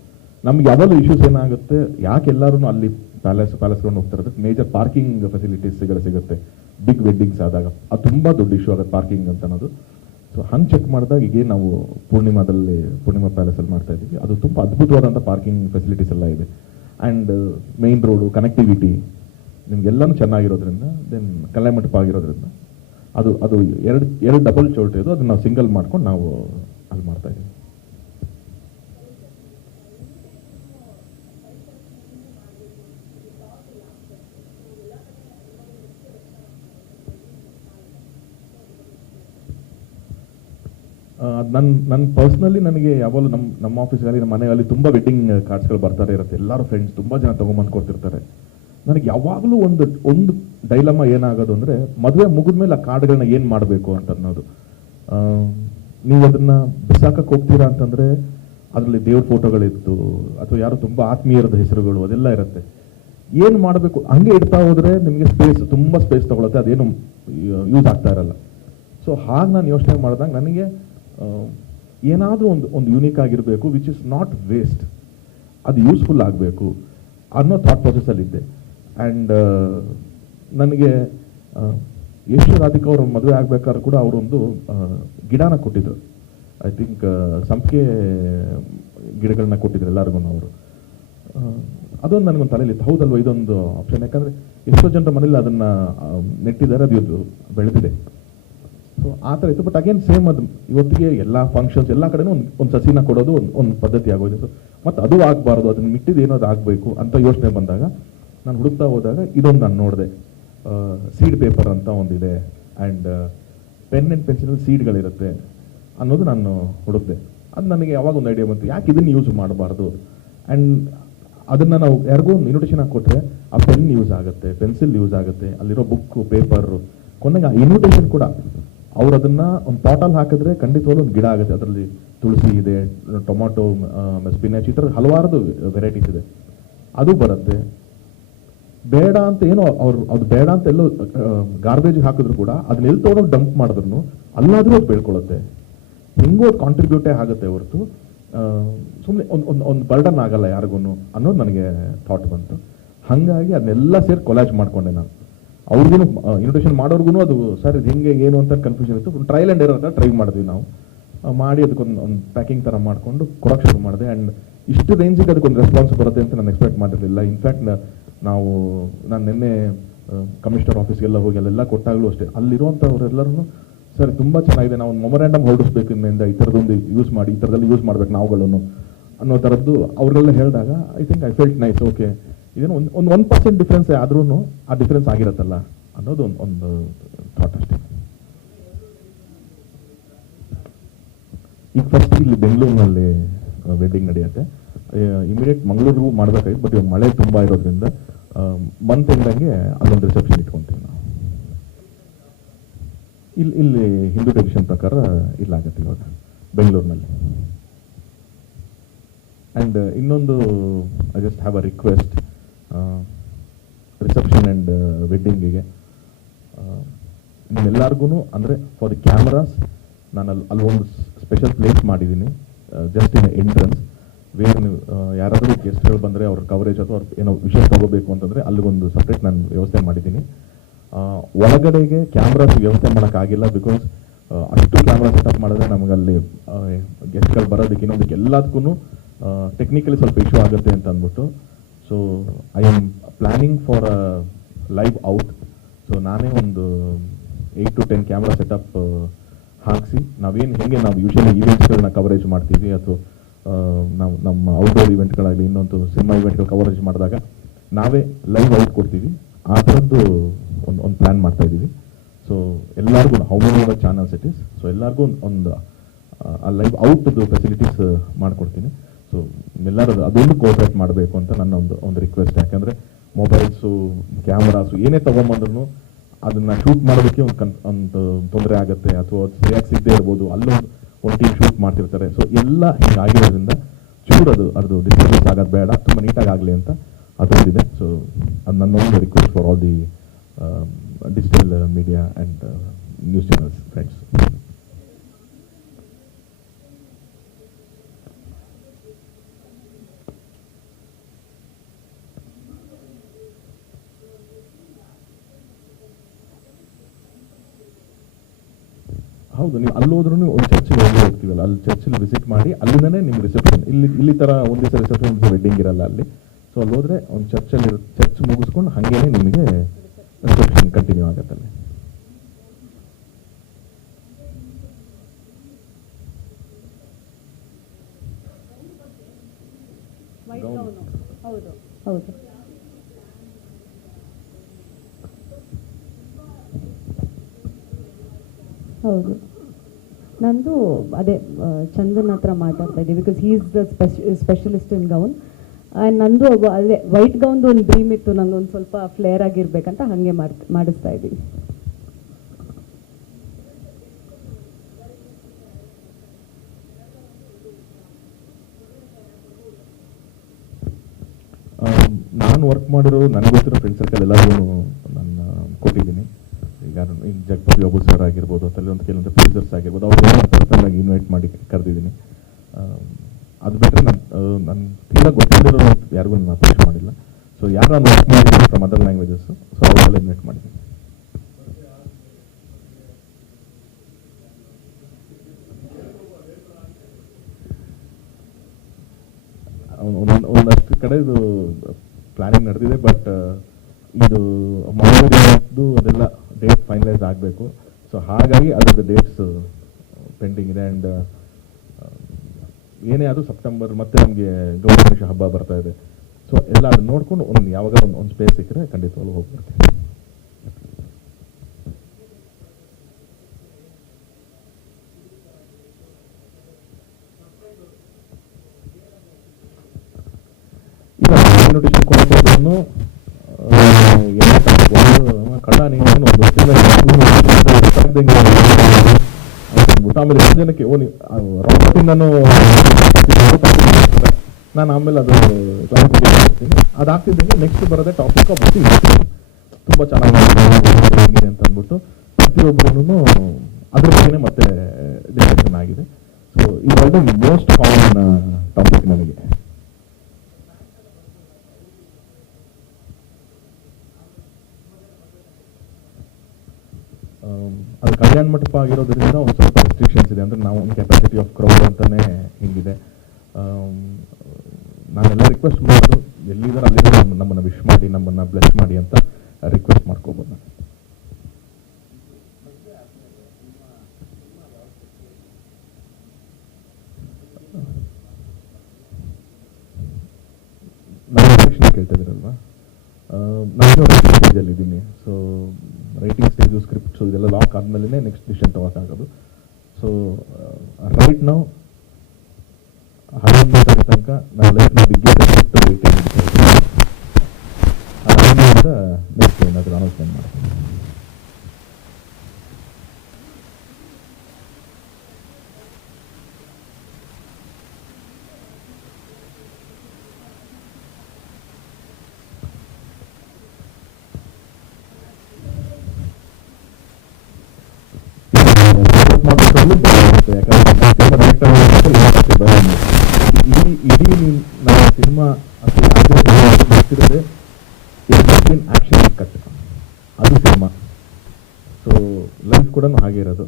ನಮ್ಗೆ ಯಾವಾಗಲೂ ಇಶ್ಯೂಸ್ ಏನಾಗುತ್ತೆ, ಯಾಕೆ ಎಲ್ಲರೂ ಅಲ್ಲಿ ಪ್ಯಾಲೇಸ್ಕೊಂಡು ಹೋಗ್ತಾರೆ, ಅದಕ್ಕೆ ಮೇಜರ್ ಪಾರ್ಕಿಂಗ್ ಫೆಸಿಲಿಟೀಸ್ ಸಿಗುತ್ತೆ ಬಿಗ್ ವೆಡ್ಡಿಂಗ್ಸ್ ಆದಾಗ. ಅದು ತುಂಬ ದೊಡ್ಡ ಇಶ್ಯೂ ಆಗುತ್ತೆ ಪಾರ್ಕಿಂಗ್ ಅಂತ ಅನ್ನೋದು. ಸೊ ಹಂಗೆ ಚೆಕ್ ಮಾಡಿದಾಗ ಈಗ ನಾವು ಪೂರ್ಣಿಮಾ ಪ್ಯಾಲೇಸಲ್ಲಿ ಮಾಡ್ತಾ ಇದ್ದೀವಿ, ಅದು ತುಂಬ ಅದ್ಭುತವಾದಂಥ ಪಾರ್ಕಿಂಗ್ ಫೆಸಿಲಿಟೀಸ್ ಎಲ್ಲ ಇದೆ. ಆ್ಯಂಡ್ ಮೇನ್ ರೋಡು ಕನೆಕ್ಟಿವಿಟಿ ನಿಮಗೆಲ್ಲನೂ ಚೆನ್ನಾಗಿರೋದ್ರಿಂದ, ದೆನ್ ಕಲ್ಯಾಣ ಮಂಟಪ ಆಗಿರೋದ್ರಿಂದ ಅದು ಎರಡು ಡಬಲ್ ಚೌಲ್ಟ್ರಿ ಅದು, ಅದನ್ನು ನಾವು ಸಿಂಗಲ್ ಮಾಡ್ಕೊಂಡು ನಾವು ಅಲ್ಲಿ ಮಾಡ್ತಾ ಇದ್ದೀವಿ. ನನ್ನ ಪರ್ಸ್ನಲಿ ನನಗೆ ಯಾವಾಗಲೂ ನಮ್ಮ ಆಫೀಸ್ಗಳಲ್ಲಿ, ನಮ್ಮ ಮನೆಯಲ್ಲಿ ತುಂಬ ವೆಡ್ಡಿಂಗ್ ಕಾರ್ಡ್ಸ್ಗಳು ಬರ್ತಾರೆ ಇರುತ್ತೆ. ಎಲ್ಲರೂ ಫ್ರೆಂಡ್ಸ್ ತುಂಬ ಜನ ತೊಗೊಂಬಂದು ಕೊಡ್ತಿರ್ತಾರೆ. ನನಗೆ ಯಾವಾಗಲೂ ಒಂದು ಡೈಲಮ ಏನಾಗೋದು ಅಂದರೆ, ಮದುವೆ ಮುಗಿದ್ಮೇಲೆ ಆ ಕಾರ್ಡ್ಗಳನ್ನ ಏನು ಮಾಡಬೇಕು ಅಂತ ಅನ್ನೋದು. ನೀವು ಅದನ್ನು ಬಿಸಾಕಕ್ಕೆ ಹೋಗ್ತೀರಾ ಅಂತಂದರೆ ಅದರಲ್ಲಿ ದೇವ್ರ ಫೋಟೋಗಳಿತ್ತು ಅಥವಾ ಯಾರು ತುಂಬ ಆತ್ಮೀಯರದ ಹೆಸರುಗಳು ಅದೆಲ್ಲ ಇರುತ್ತೆ. ಏನು ಮಾಡಬೇಕು ಹಂಗೆ ಇಡ್ತಾ ಹೋದರೆ ನಿಮಗೆ ತುಂಬ ಸ್ಪೇಸ್ ತೊಗೊಳುತ್ತೆ, ಅದೇನು ಯೂಸ್ ಆಗ್ತಾ ಇರಲ್ಲ. ಸೊ ಹಾಗೆ ನಾನು ಯೋಚನೆ ಮಾಡಿದಾಗ ನನಗೆ ಏನಾದರೂ ಒಂದು ಯೂನಿಕ್ ಆಗಿರಬೇಕು, ವಿಚ್ ಇಸ್ ನಾಟ್ ವೇಸ್ಟ್, ಅದು ಯೂಸ್ಫುಲ್ ಆಗಬೇಕು ಅನ್ನೋ ಥಾಟ್ ಪ್ರೊಸೆಸ್ಸಲ್ಲಿದ್ದೆ. ಆ್ಯಂಡ್ ನನಗೆ ಯಶ್ ರಾಧಿಕಾ ಅವರು ಮದುವೆ ಆಗಬೇಕಾದ್ರೂ ಕೂಡ ಅವರೊಂದು ಗಿಡನ ಕೊಟ್ಟಿದ್ರು. ಐ ಥಿಂಕ್ ಸಂಪಿಗೆ ಗಿಡಗಳನ್ನ ಕೊಟ್ಟಿದ್ರು ಎಲ್ಲರಿಗೂ ಅವರು. ಅದೊಂದು ನನಗೊಂದು ತಲೆಯಲ್ಲಿತ್ತು, ಹೌದಲ್ವ ಇದೊಂದು ಆಪ್ಷನ್. ಯಾಕಂದರೆ ಎಷ್ಟೋ ಜನರ ಮನೇಲಿ ಅದನ್ನು ನೆಟ್ಟಿದ್ದಾರೆ, ಅದು ಬೆಳೆದಿದೆ. ಸೊ ಆ ಥರ ಇತ್ತು. ಬಟ್ ಅಗೇನ್ ಸೇಮ್ ಅದು ಇವತ್ತಿಗೆ ಎಲ್ಲ ಫಂಕ್ಷನ್ಸ್ ಎಲ್ಲ ಕಡೆನೂ ಒಂದು ಸಸಿನ ಕೊಡೋದು ಒಂದು ಪದ್ಧತಿ ಆಗೋಗಿದೆ. ಸೊ ಮತ್ತು ಅದು ಆಗಬಾರ್ದು, ಅದನ್ನು ಮಿಟ್ಟಿದ್ದು ಏನೋದು ಆಗಬೇಕು ಅಂತ ಯೋಚನೆ ಬಂದಾಗ ನಾನು ಹುಡುಕ್ತಾ ಹೋದಾಗ ಇದೊಂದು ನಾನು ನೋಡಿದೆ. ಸೀಡ್ ಪೇಪರ್ ಅಂತ ಒಂದಿದೆ, ಆ್ಯಂಡ್ ಪೆನ್ ಆ್ಯಂಡ್ ಪೆನ್ಸಿಲಲ್ಲಿ ಸೀಡ್ಗಳಿರುತ್ತೆ ಅನ್ನೋದು ನಾನು ಹುಡುಕ್ದೆ. ಅದು ನನಗೆ ಯಾವಾಗ ಒಂದು ಐಡಿಯಾ ಬಂತು, ಯಾಕೆ ಇದನ್ನು ಯೂಸ್ ಮಾಡಬಾರ್ದು. ಆ್ಯಂಡ್ ಅದನ್ನು ನಾವು ಯಾರಿಗೂ ಒಂದು ಇನ್ವಿಟೇಷನ್ ಹಾಕಿ ಕೊಟ್ಟರೆ ಆ ಪೆನ್ ಯೂಸ್ ಆಗುತ್ತೆ, ಪೆನ್ಸಿಲ್ ಯೂಸ್ ಆಗುತ್ತೆ, ಅಲ್ಲಿರೋ ಬುಕ್ಕು ಪೇಪರು. ಕೊನೆಗೆ ಆ ಇನ್ವಿಟೇಷನ್ ಕೂಡ ಅವ್ರು ಅದನ್ನು ಒಂದು ಪಾಟಲ್ಲಿ ಹಾಕಿದ್ರೆ ಖಂಡಿತವಾಗ್ಲೂ ಒಂದು ಗಿಡ ಆಗುತ್ತೆ. ಅದರಲ್ಲಿ ತುಳಸಿ ಇದೆ, ಟೊಮಾಟೊ, ಸ್ಪಿನಾಚ್, ಈ ಥರ ಹಲವಾರು ವೆರೈಟೀಸ್ ಇದೆ, ಅದು ಬರುತ್ತೆ. ಬೇಡ ಅಂತ ಏನೋ ಅದು ಬೇಡ ಅಂತ ಎಲ್ಲೋ ಗಾರ್ಬೇಜ್ ಹಾಕಿದ್ರು ಕೂಡ ಅದನ್ನ ಎಲ್ಲಿ ತೊಗೊಂಡೋಗಿ ಡಂಪ್ ಮಾಡಿದ್ರು ಅಲ್ಲಾದರೂ ಅದು ಬೆಳ್ಕೊಳ್ಳುತ್ತೆ. ಹೆಂಗೋ ಅದು ಕಾಂಟ್ರಿಬ್ಯೂಟೇ ಆಗುತ್ತೆ ಹೊರತು ಸುಮ್ಮನೆ ಒಂದು ಬರ್ಡನ್ ಆಗಲ್ಲ ಯಾರಿಗೂ ಅನ್ನೋದು ನನಗೆ ಥಾಟ್ ಬಂತು. ಹಾಗಾಗಿ ಅದನ್ನೆಲ್ಲ ಸೇರಿ ಕೊಲಾಜ್ ಮಾಡ್ಕೊಂಡೆ ನಾನು. ಅವ್ರಿಗೂ ಇನ್ವಿಟೇಷನ್ ಮಾಡೋರ್ಗು ಅದು ಸರ್ ಇದು ಹೆಂಗೆ ಏನು ಅಂತ ಕನ್ಫ್ಯೂಷನ್ ಇತ್ತು. ಟ್ರಯಲ್ ಆ್ಯಂಡ್ ಎರರ್ ಅಂತ ಟ್ರೈ ಮಾಡಿದ್ವಿ ನಾವು. ಮಾಡಿ ಅದಕ್ಕೊಂದು ಪ್ಯಾಕಿಂಗ್ ಥರ ಮಾಡಿಕೊಂಡು ಕೊಡೋಕ್ಕೆ ಶುರು ಮಾಡಿದೆ. ಆ್ಯಂಡ್ ಇಷ್ಟು ರೇಂಜಿಗೆ ಅದಕ್ಕೊಂದು ರೆಸ್ಪಾನ್ಸ್ ಬರುತ್ತೆ ಅಂತ ನಾನು ಎಕ್ಸ್ಪೆಕ್ಟ್ ಮಾಡಿರಲಿಲ್ಲ. ಇನ್ಫ್ಯಾಕ್ಟ್ ನಾನು ನಿನ್ನೆ ಕಮಿಷನರ್ ಆಫೀಸ್ಗೆಲ್ಲ ಹೋಗಿ ಅಲ್ಲೆಲ್ಲ ಕೊಟ್ಟಾಗಲೂ ಅಷ್ಟೇ, ಅಲ್ಲಿರುವಂಥವ್ರೆಲ್ಲರೂ ಸರ್ ತುಂಬ ಚೆನ್ನಾಗಿದೆ, ನಾವು ಒಂದು ಮೊಮೊರಾಂಡಮ್ ಹೊರಡಿಸ್ಬೇಕು, ಇನ್ನಿಂದ ಈ ಥರದೊಂದು ಯೂಸ್ ಮಾಡಿ, ಈ ಥರದಲ್ಲಿ ಯೂಸ್ ಮಾಡ್ಬೇಕು ನಾವುಗಳನ್ನು ಅನ್ನೋ ಥರದ್ದು ಅವರೆಲ್ಲ ಹೇಳಿದಾಗ I think I felt nice. Okay, ಇದೇನು ಒಂದು 1% ಡಿಫ್ರೆನ್ಸ್ ಆದ್ರೂ ಆ ಡಿಫ್ರೆನ್ಸ್ ಆಗಿರುತ್ತಲ್ಲ ಅನ್ನೋದು ಒಂದು ಥಾಟ್ ಅಷ್ಟೇ. ಈಗ ಫಸ್ಟ್ ಇಲ್ಲಿ ಬೆಂಗಳೂರಿನಲ್ಲಿ ವೆಡ್ಡಿಂಗ್ ನಡೆಯುತ್ತೆ. ಇಮಿಡಿಯೇಟ್ ಮಂಗಳೂರಿಗೂ ಮಾಡಬೇಕಾಗಿತ್ತು, ಬಟ್ ಇವಾಗ ಮಳೆ ತುಂಬ ಇರೋದ್ರಿಂದ ಮಂತ್ ಎಂಡಂಗೆ ಅಲ್ಲೊಂದು ರಿಸೆಪ್ಷನ್ ಇಟ್ಕೊತೀವಿ ನಾವು. ಇಲ್ಲಿ ಹಿಂದೂ ಟ್ರೆಡಿಷನ್ ಪ್ರಕಾರ ಇಲ್ಲಾಗತ್ತೆ ಇವಾಗ ಬೆಂಗಳೂರಿನಲ್ಲಿ. ಆ್ಯಂಡ್ ಇನ್ನೊಂದು I just have a request, reception and ವೆಡ್ಡಿಂಗಿಗೆ ನಿಮ್ಮೆಲ್ಲರಿಗೂ ಅಂದರೆ ಫಾರ್ ದಿ ಕ್ಯಾಮ್ರಾಸ್ ನಾನು ಅಲ್ಲೊಂದು ಸ್ಪೆಷಲ್ ಪ್ಲೇಸ್ ಮಾಡಿದ್ದೀನಿ, ಜಸ್ಟ್ ಇನ್ ಎಂಟ್ರೆನ್ಸ್. ವೇರ್ ನೀವು ಯಾರಾದರೂ ಗೆಸ್ಟ್ಗಳು ಬಂದರೆ ಅವ್ರ ಕವರೇಜ್ ಅಥವಾ ಅವ್ರು ಏನೋ ವಿಷಯ ತಗೋಬೇಕು ಅಂತಂದರೆ ಅಲ್ಲಿಗೊಂದು ಸಪ್ರೇಟ್ ನಾನು ವ್ಯವಸ್ಥೆ ಮಾಡಿದ್ದೀನಿ. ಒಳಗಡೆಗೆ ಕ್ಯಾಮ್ರಾಸ್ ವ್ಯವಸ್ಥೆ ಮಾಡೋಕ್ಕಾಗಿಲ್ಲ, ಬಿಕಾಸ್ ಅಷ್ಟು ಕ್ಯಾಮ್ರಾ ಸೆಟಪ್ ಮಾಡಿದ್ರೆ ನಮಗಲ್ಲಿ ಗೆಸ್ಟ್ಗಳು ಬರೋದಕ್ಕೆ ಇನ್ನೊಂದಕ್ಕೆ ಎಲ್ಲದಕ್ಕೂ ಟೆಕ್ನಿಕಲಿ ಸ್ವಲ್ಪ ಇಶ್ಯೂ ಆಗುತ್ತೆ ಅಂತ ಅಂದ್ಬಿಟ್ಟು, so I am planning for a live out. So ನಾನೇ ಒಂದು 8 to 10 ಕ್ಯಾಮ್ರಾ ಸೆಟಪ್ ಹಾಕಿಸಿ ಹೆಂಗೆ ನಾವು ಯೂಶಲಿ ಈವೆಂಟ್ಸ್ಗಳನ್ನ ಕವರೇಜ್ ಮಾಡ್ತೀವಿ, ಅಥವಾ ನಾವು ನಮ್ಮ ಔಟ್ಡೋರ್ ಇವೆಂಟ್ಗಳಾಗಲಿ ಇನ್ನೊಂದು ಸಿನಿಮಾ ಇವೆಂಟ್ಗಳು ಕವರೇಜ್ ಮಾಡಿದಾಗ ನಾವೇ ಲೈವ್ ಔಟ್ ಕೊಡ್ತೀವಿ. ಆ ಥರದ್ದು ಒಂದು ಪ್ಲ್ಯಾನ್ ಮಾಡ್ತಾ ಇದ್ದೀವಿ. ಸೊ ಎಲ್ಲರಿಗೂ how many channels it is, so ಎಲ್ಲರಿಗೂ ಒಂದು ಆ ಲೈವ್ ಔಟ್ದು ಫೆಸಿಲಿಟೀಸ್ ಮಾಡಿಕೊಡ್ತೀನಿ. ಸೊ ಎಲ್ಲರೂ ಅದೊಂದು ಕೋಆಪರೇಟ್ ಮಾಡಬೇಕು ಅಂತ ನನ್ನ ಒಂದು ರಿಕ್ವೆಸ್ಟ್. ಯಾಕಂದರೆ ಮೊಬೈಲ್ಸು ಕ್ಯಾಮ್ರಾಸು ಏನೇ ತೊಗೊಂಬಂದ್ರೂ ಅದನ್ನು ಶೂಟ್ ಮಾಡೋದಕ್ಕೆ ಒಂದು ತೊಂದರೆ ಆಗುತ್ತೆ, ಅಥವಾ ಸರಿಯಾಗಿ ಸಿಗದೆ ಇರ್ಬೋದು, ಒಂದು ಟೀಮ್ ಶೂಟ್ ಮಾಡ್ತಿರ್ತಾರೆ. ಸೊ ಎಲ್ಲ ಹಿಂಗಾಗಿರೋದ್ರಿಂದ ಅದು ಡಿಸ್ಟರ್ಬೆನ್ಸ್ ಆಗೋದು ಬೇಡ, ತುಂಬ ನೀಟಾಗಿ ಆಗಲಿ ಅಂತ ಅದೊಂದಿದೆ. ಸೊ ಅದು ನನ್ನೊಂದು request for all the digital media and news channels friends. ಹೌದು, ನೀವು ಅಲ್ಲೋದ್ರೂ ಒಂದು ಚರ್ಚಿಗೆ ಹೋಗ್ತೀವಲ್ಲ, ಅಲ್ಲಿ ಚರ್ಚಲ್ಲಿ ವಿಸಿಟ್ ಮಾಡಿ ಅಲ್ಲಿಂದನೇ ನಿಮ್ಗೆ ರಿಸೆಪ್ಷನ್, ಇಲ್ಲಿ ಥರ ಒಂದು ದಿವಸ ರಿಸೆಪ್ಷನ್ ವೆಡ್ಡಿಂಗ್ ಇರಲ್ಲ ಅಲ್ಲಿ. ಸೊ ಅಲ್ಲೋದ್ರೆ ಒಂದು ಚರ್ಚ್ ಮುಗಿಸ್ಕೊಂಡು ಹಾಗೇನೆ ನಿಮಗೆ ರಿಸೆಪ್ಷನ್ ಕಂಟಿನ್ಯೂ ಆಗುತ್ತಲ್ಲಿ. ಹೌದು ಹೌದು. ಹೌದು, ನಂದು ಅದೇ ಚಂದನ್ ಹತ್ರ ಮಾತಾಡ್ತಾ ಇದ್ದೀವಿ, because he is the specialist in gown. And ನಂದು ಅದೇ ವೈಟ್ ಗೌನ್ದು ಒಂದು ಡ್ರೀಮ್ ಇತ್ತು, ನಂದು ಒಂದು ಸ್ವಲ್ಪ ಫ್ಲೇರ್ ಆಗಿರ್ಬೇಕಂತ ಹಾಗೆ ಮಾಡಿಸ್ತಾ ಇದ್ದೀವಿ. ನಾನು ವರ್ಕ್ ಮಾಡಿರೋ ನನಗೆ ಗೊತ್ತಿರೋ ಫ್ರೆಂಡ್ ಸರ್ಕಲ್ ಎಲ್ಲರಿಗೂ ನಾನು ಕೊಟ್ಟಿದ್ದೀನಿ. ಈಗ ಜಗಪತಿ ಬಾಬು ಸರ್ ಆಗಿರ್ಬೋದು, ಅಥವಾ ಕೆಲವೊಂದು ಪ್ರೊಡ್ಯೂಸರ್ಸ್ ಆಗಿರ್ಬೋದು, ಅವ್ರನ್ನೆಲ್ಲ ಪರ್ಸನಲಾಗಿ ಇನ್ವೈಟ್ ಮಾಡಿ ಕರೆದಿದ್ದೀನಿ. ಅದು ಬಿಟ್ಟರೆ ನನ್ನ ತೀರಾ ಗೊತ್ತಿರೋ ಯಾರಿಗೂ ನಾನು ಅಪ್ರೋಚ್ ಮಾಡಿಲ್ಲ. ಸೊ ಯಾರು ನಾನು ವರ್ಕ್ ಮಾಡಿದ್ದೀನಿ ಫ್ರಮ್ ಅದರ್ ಲ್ಯಾಂಗ್ವೇಜಸ್, ಸೊ ಅವರೆಲ್ಲ ಇನ್ವೈಟ್ ಮಾಡಿದ್ದೀನಿ. ಒಂದಷ್ಟು ಕಡೆ ಇದು ಪ್ಲಾನಿಂಗ್ ನಡೆದಿದೆ, ಬಟ್ ಇದು ಮಾಡೋದು ಅದೆಲ್ಲ ಡೇಟ್ ಫೈನಲೈಸ್ ಆಗಬೇಕು. ಸೊ ಹಾಗಾಗಿ ಅದರ ಡೇಟ್ಸ್ ಪೆಂಡಿಂಗ್ ಇದೆ. ಆ್ಯಂಡ್ ಏನೇ ಆದರೂ ಸೆಪ್ಟೆಂಬರ್ ಮತ್ತೆ ನಮಗೆ ಗೌರಿ ಗಣೇಶ ಹಬ್ಬ ಬರ್ತಾ ಇದೆ. ಸೊ ಎಲ್ಲ ಅದನ್ನ ನೋಡ್ಕೊಂಡು ಯಾವಾಗ ಒಂದು ಸ್ಪೇಸ್ ಸಿಕ್ಕರೆ ಖಂಡಿತವಾಗ್ಲೂ ಹೋಗ್ಬರ್ತೀನಿ. ಇಲ್ಲ, ಇನ್ವಿಟೇಷನ್ ಕೊಡೋದು ಕಳ್ಳ ನೀನು ಒಂದು ಆಮೇಲೆ ಎಷ್ಟು ಜನಕ್ಕೆ ನಾನು ಆಮೇಲೆ ಅದು ಕ್ಲಾರಿಫಿಕೇಶನ್ ಅದಾಗ್ತಿದ್ದಂಗೆ ನೆಕ್ಸ್ಟ್ ಬರೋದೇ ಟಾಪಿಕ್ ಆಫ್ ತುಂಬ ಚೆನ್ನಾಗಿ ಅಂತ ಅಂದ್ಬಿಟ್ಟು ಪ್ರತಿಯೊಬ್ಬರೂ ಅದ್ರ ಬಗ್ಗೆನೇ ಮತ್ತೆ ಡಿಸ್ಕಷನ್ ಆಗಿದೆ. ಸೊ ಇದು ಮೋಸ್ಟ್ ಕಾಮನ್ ಟಾಪಿಕ್ ನನಗೆ. ಅದು ಕಲ್ಯಾಣ ಮಂಟಪ ಆಗಿರೋದ್ರಿಂದ ಒಂದು ಸ್ವಲ್ಪ ರೆಸ್ಟ್ರಿಕ್ಷನ್ಸ್ ಇದೆ. ಅಂದರೆ ನಾವು ಒಂದು ಕೆಪಾಸಿಟಿ ಆಫ್ ಕ್ರೌಡ್ ಅಂತಲೇ ಹಿಂಗಿದೆ. ನಾನೆಲ್ಲ ರಿಕ್ವೆಸ್ಟ್ ಮಾಡೋದು ಎಲ್ಲಿದ್ದಾರೆ ಅಲ್ಲಿದ್ದಾರೆ ನಮ್ಮನ್ನು ವಿಶ್ ಮಾಡಿ, ನಮ್ಮನ್ನು ಬ್ಲೆಸ್ ಮಾಡಿ ಅಂತ ರಿಕ್ವೆಸ್ಟ್ ಮಾಡ್ಕೋಬೋದು. ನಾನು ಡೈರೆಕ್ಷನ್ ಕೇಳ್ತಾ ಇದ್ದೀರಲ್ವಾ, ನಾನು ರೈಟಿಂಗ್ ಸ್ಟೇಜಲ್ಲಿ ಇದ್ದೀನಿ. ಸೊ ರೈಟಿಂಗ್ ಸ್ಟೇಜು ಸ್ಕ್ರಿಪ್ಟ್ಸು ಇದೆಲ್ಲ ಲಾಕ್ ಆದಮೇಲೆ ನೆಕ್ಸ್ಟ್ ಡಿಸಿಷನ್ ತಗೋಕ್ಕಾಗೋದು. ಸೊ ರೈಟ್ ನಾವು 11ನೇ ತಾರೀಕು ತನಕ ನನ್ನ ಲೈಫ್ನ ಬಿಗ್ಗೆಸ್ಟ್ ವೀಕೆಂಡ್ ಅದಾದ್ಮೇಲಿಂದ ನೆಕ್ಸ್ಟ್ ಏನಾದರೂ ಅನೌನ್ಸ್ಮೆಂಟ್ ಮಾಡ್ತೀನಿ. ಇಡೀ ನಾವು ಸಿನಿಮಾ ಮಾಡ್ತಿರೋದೆ ಆಕ್ಷನ್ ಕಟ್, ಅದು ಸಿನಿಮಾ. ಸೊ ಲೈಫ್ ಕೂಡ ಹಾಗೆ ಇರೋದು,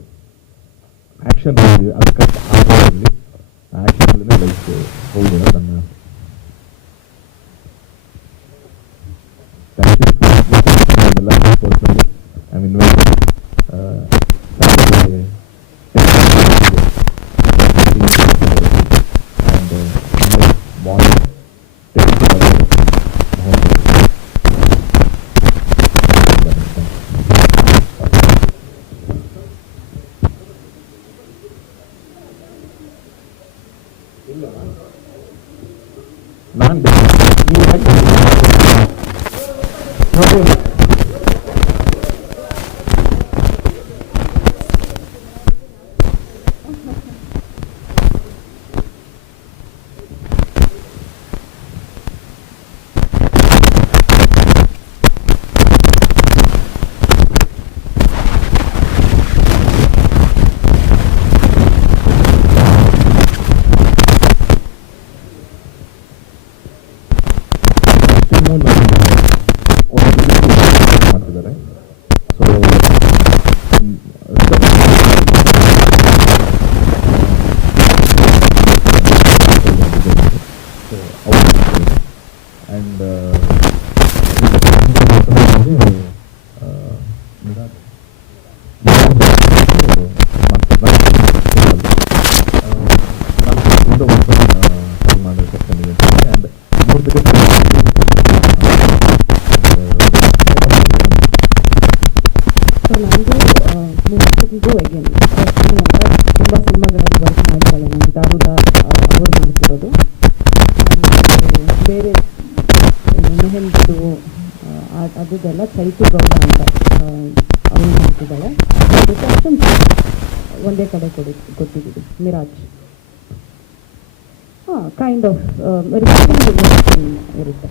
ಆಕ್ಷನ್ ಅದು ಕಟ್ ಆಗೋದ್ರಲ್ಲಿ ಆಕ್ಷನ್ ಲೈಫ್ ಹೋಗಿರೋ ನನ್ನ. ಥ್ಯಾಂಕ್ ಯು ಎಲ್ಲ ಪರ್ಸನಲಿ ಐ ಮೀನ್ ಮಾಡ್ತಿದ್ದಾರೆ. ಸೊ ಆ್ಯಂಡ್ ನನಗೂ ಅಗೇನ್ ತುಂಬ ಸಿನಿಮಾಗಳಲ್ಲಿ ವರ್ಕ್ ಮಾಡ್ತಾಳೆ. ನನಗೆ ದಾರುದ ಅವ್ರು ಮಾಡ್ತಿರೋದು. ಬೇರೆ ಮೆಹಂದಿದು ಅದೆಲ್ಲ ಚೈತು ಗೌಡ ಅಂತ ಅವಳು ಮಾಡ್ತಿದ್ದಾಳೆ. ರಿಸೆಪ್ಷನ್ ಒಂದೇ ಕಡೆ ಕೊಟ್ಟಿದ್ದೀವಿ, ಮಿರಾಜ್. ಹಾಂ, ಕೈಂಡ್ ಆಫ್ ರಿಸೆಪ್ಷನ್ ಇರುತ್ತೆ.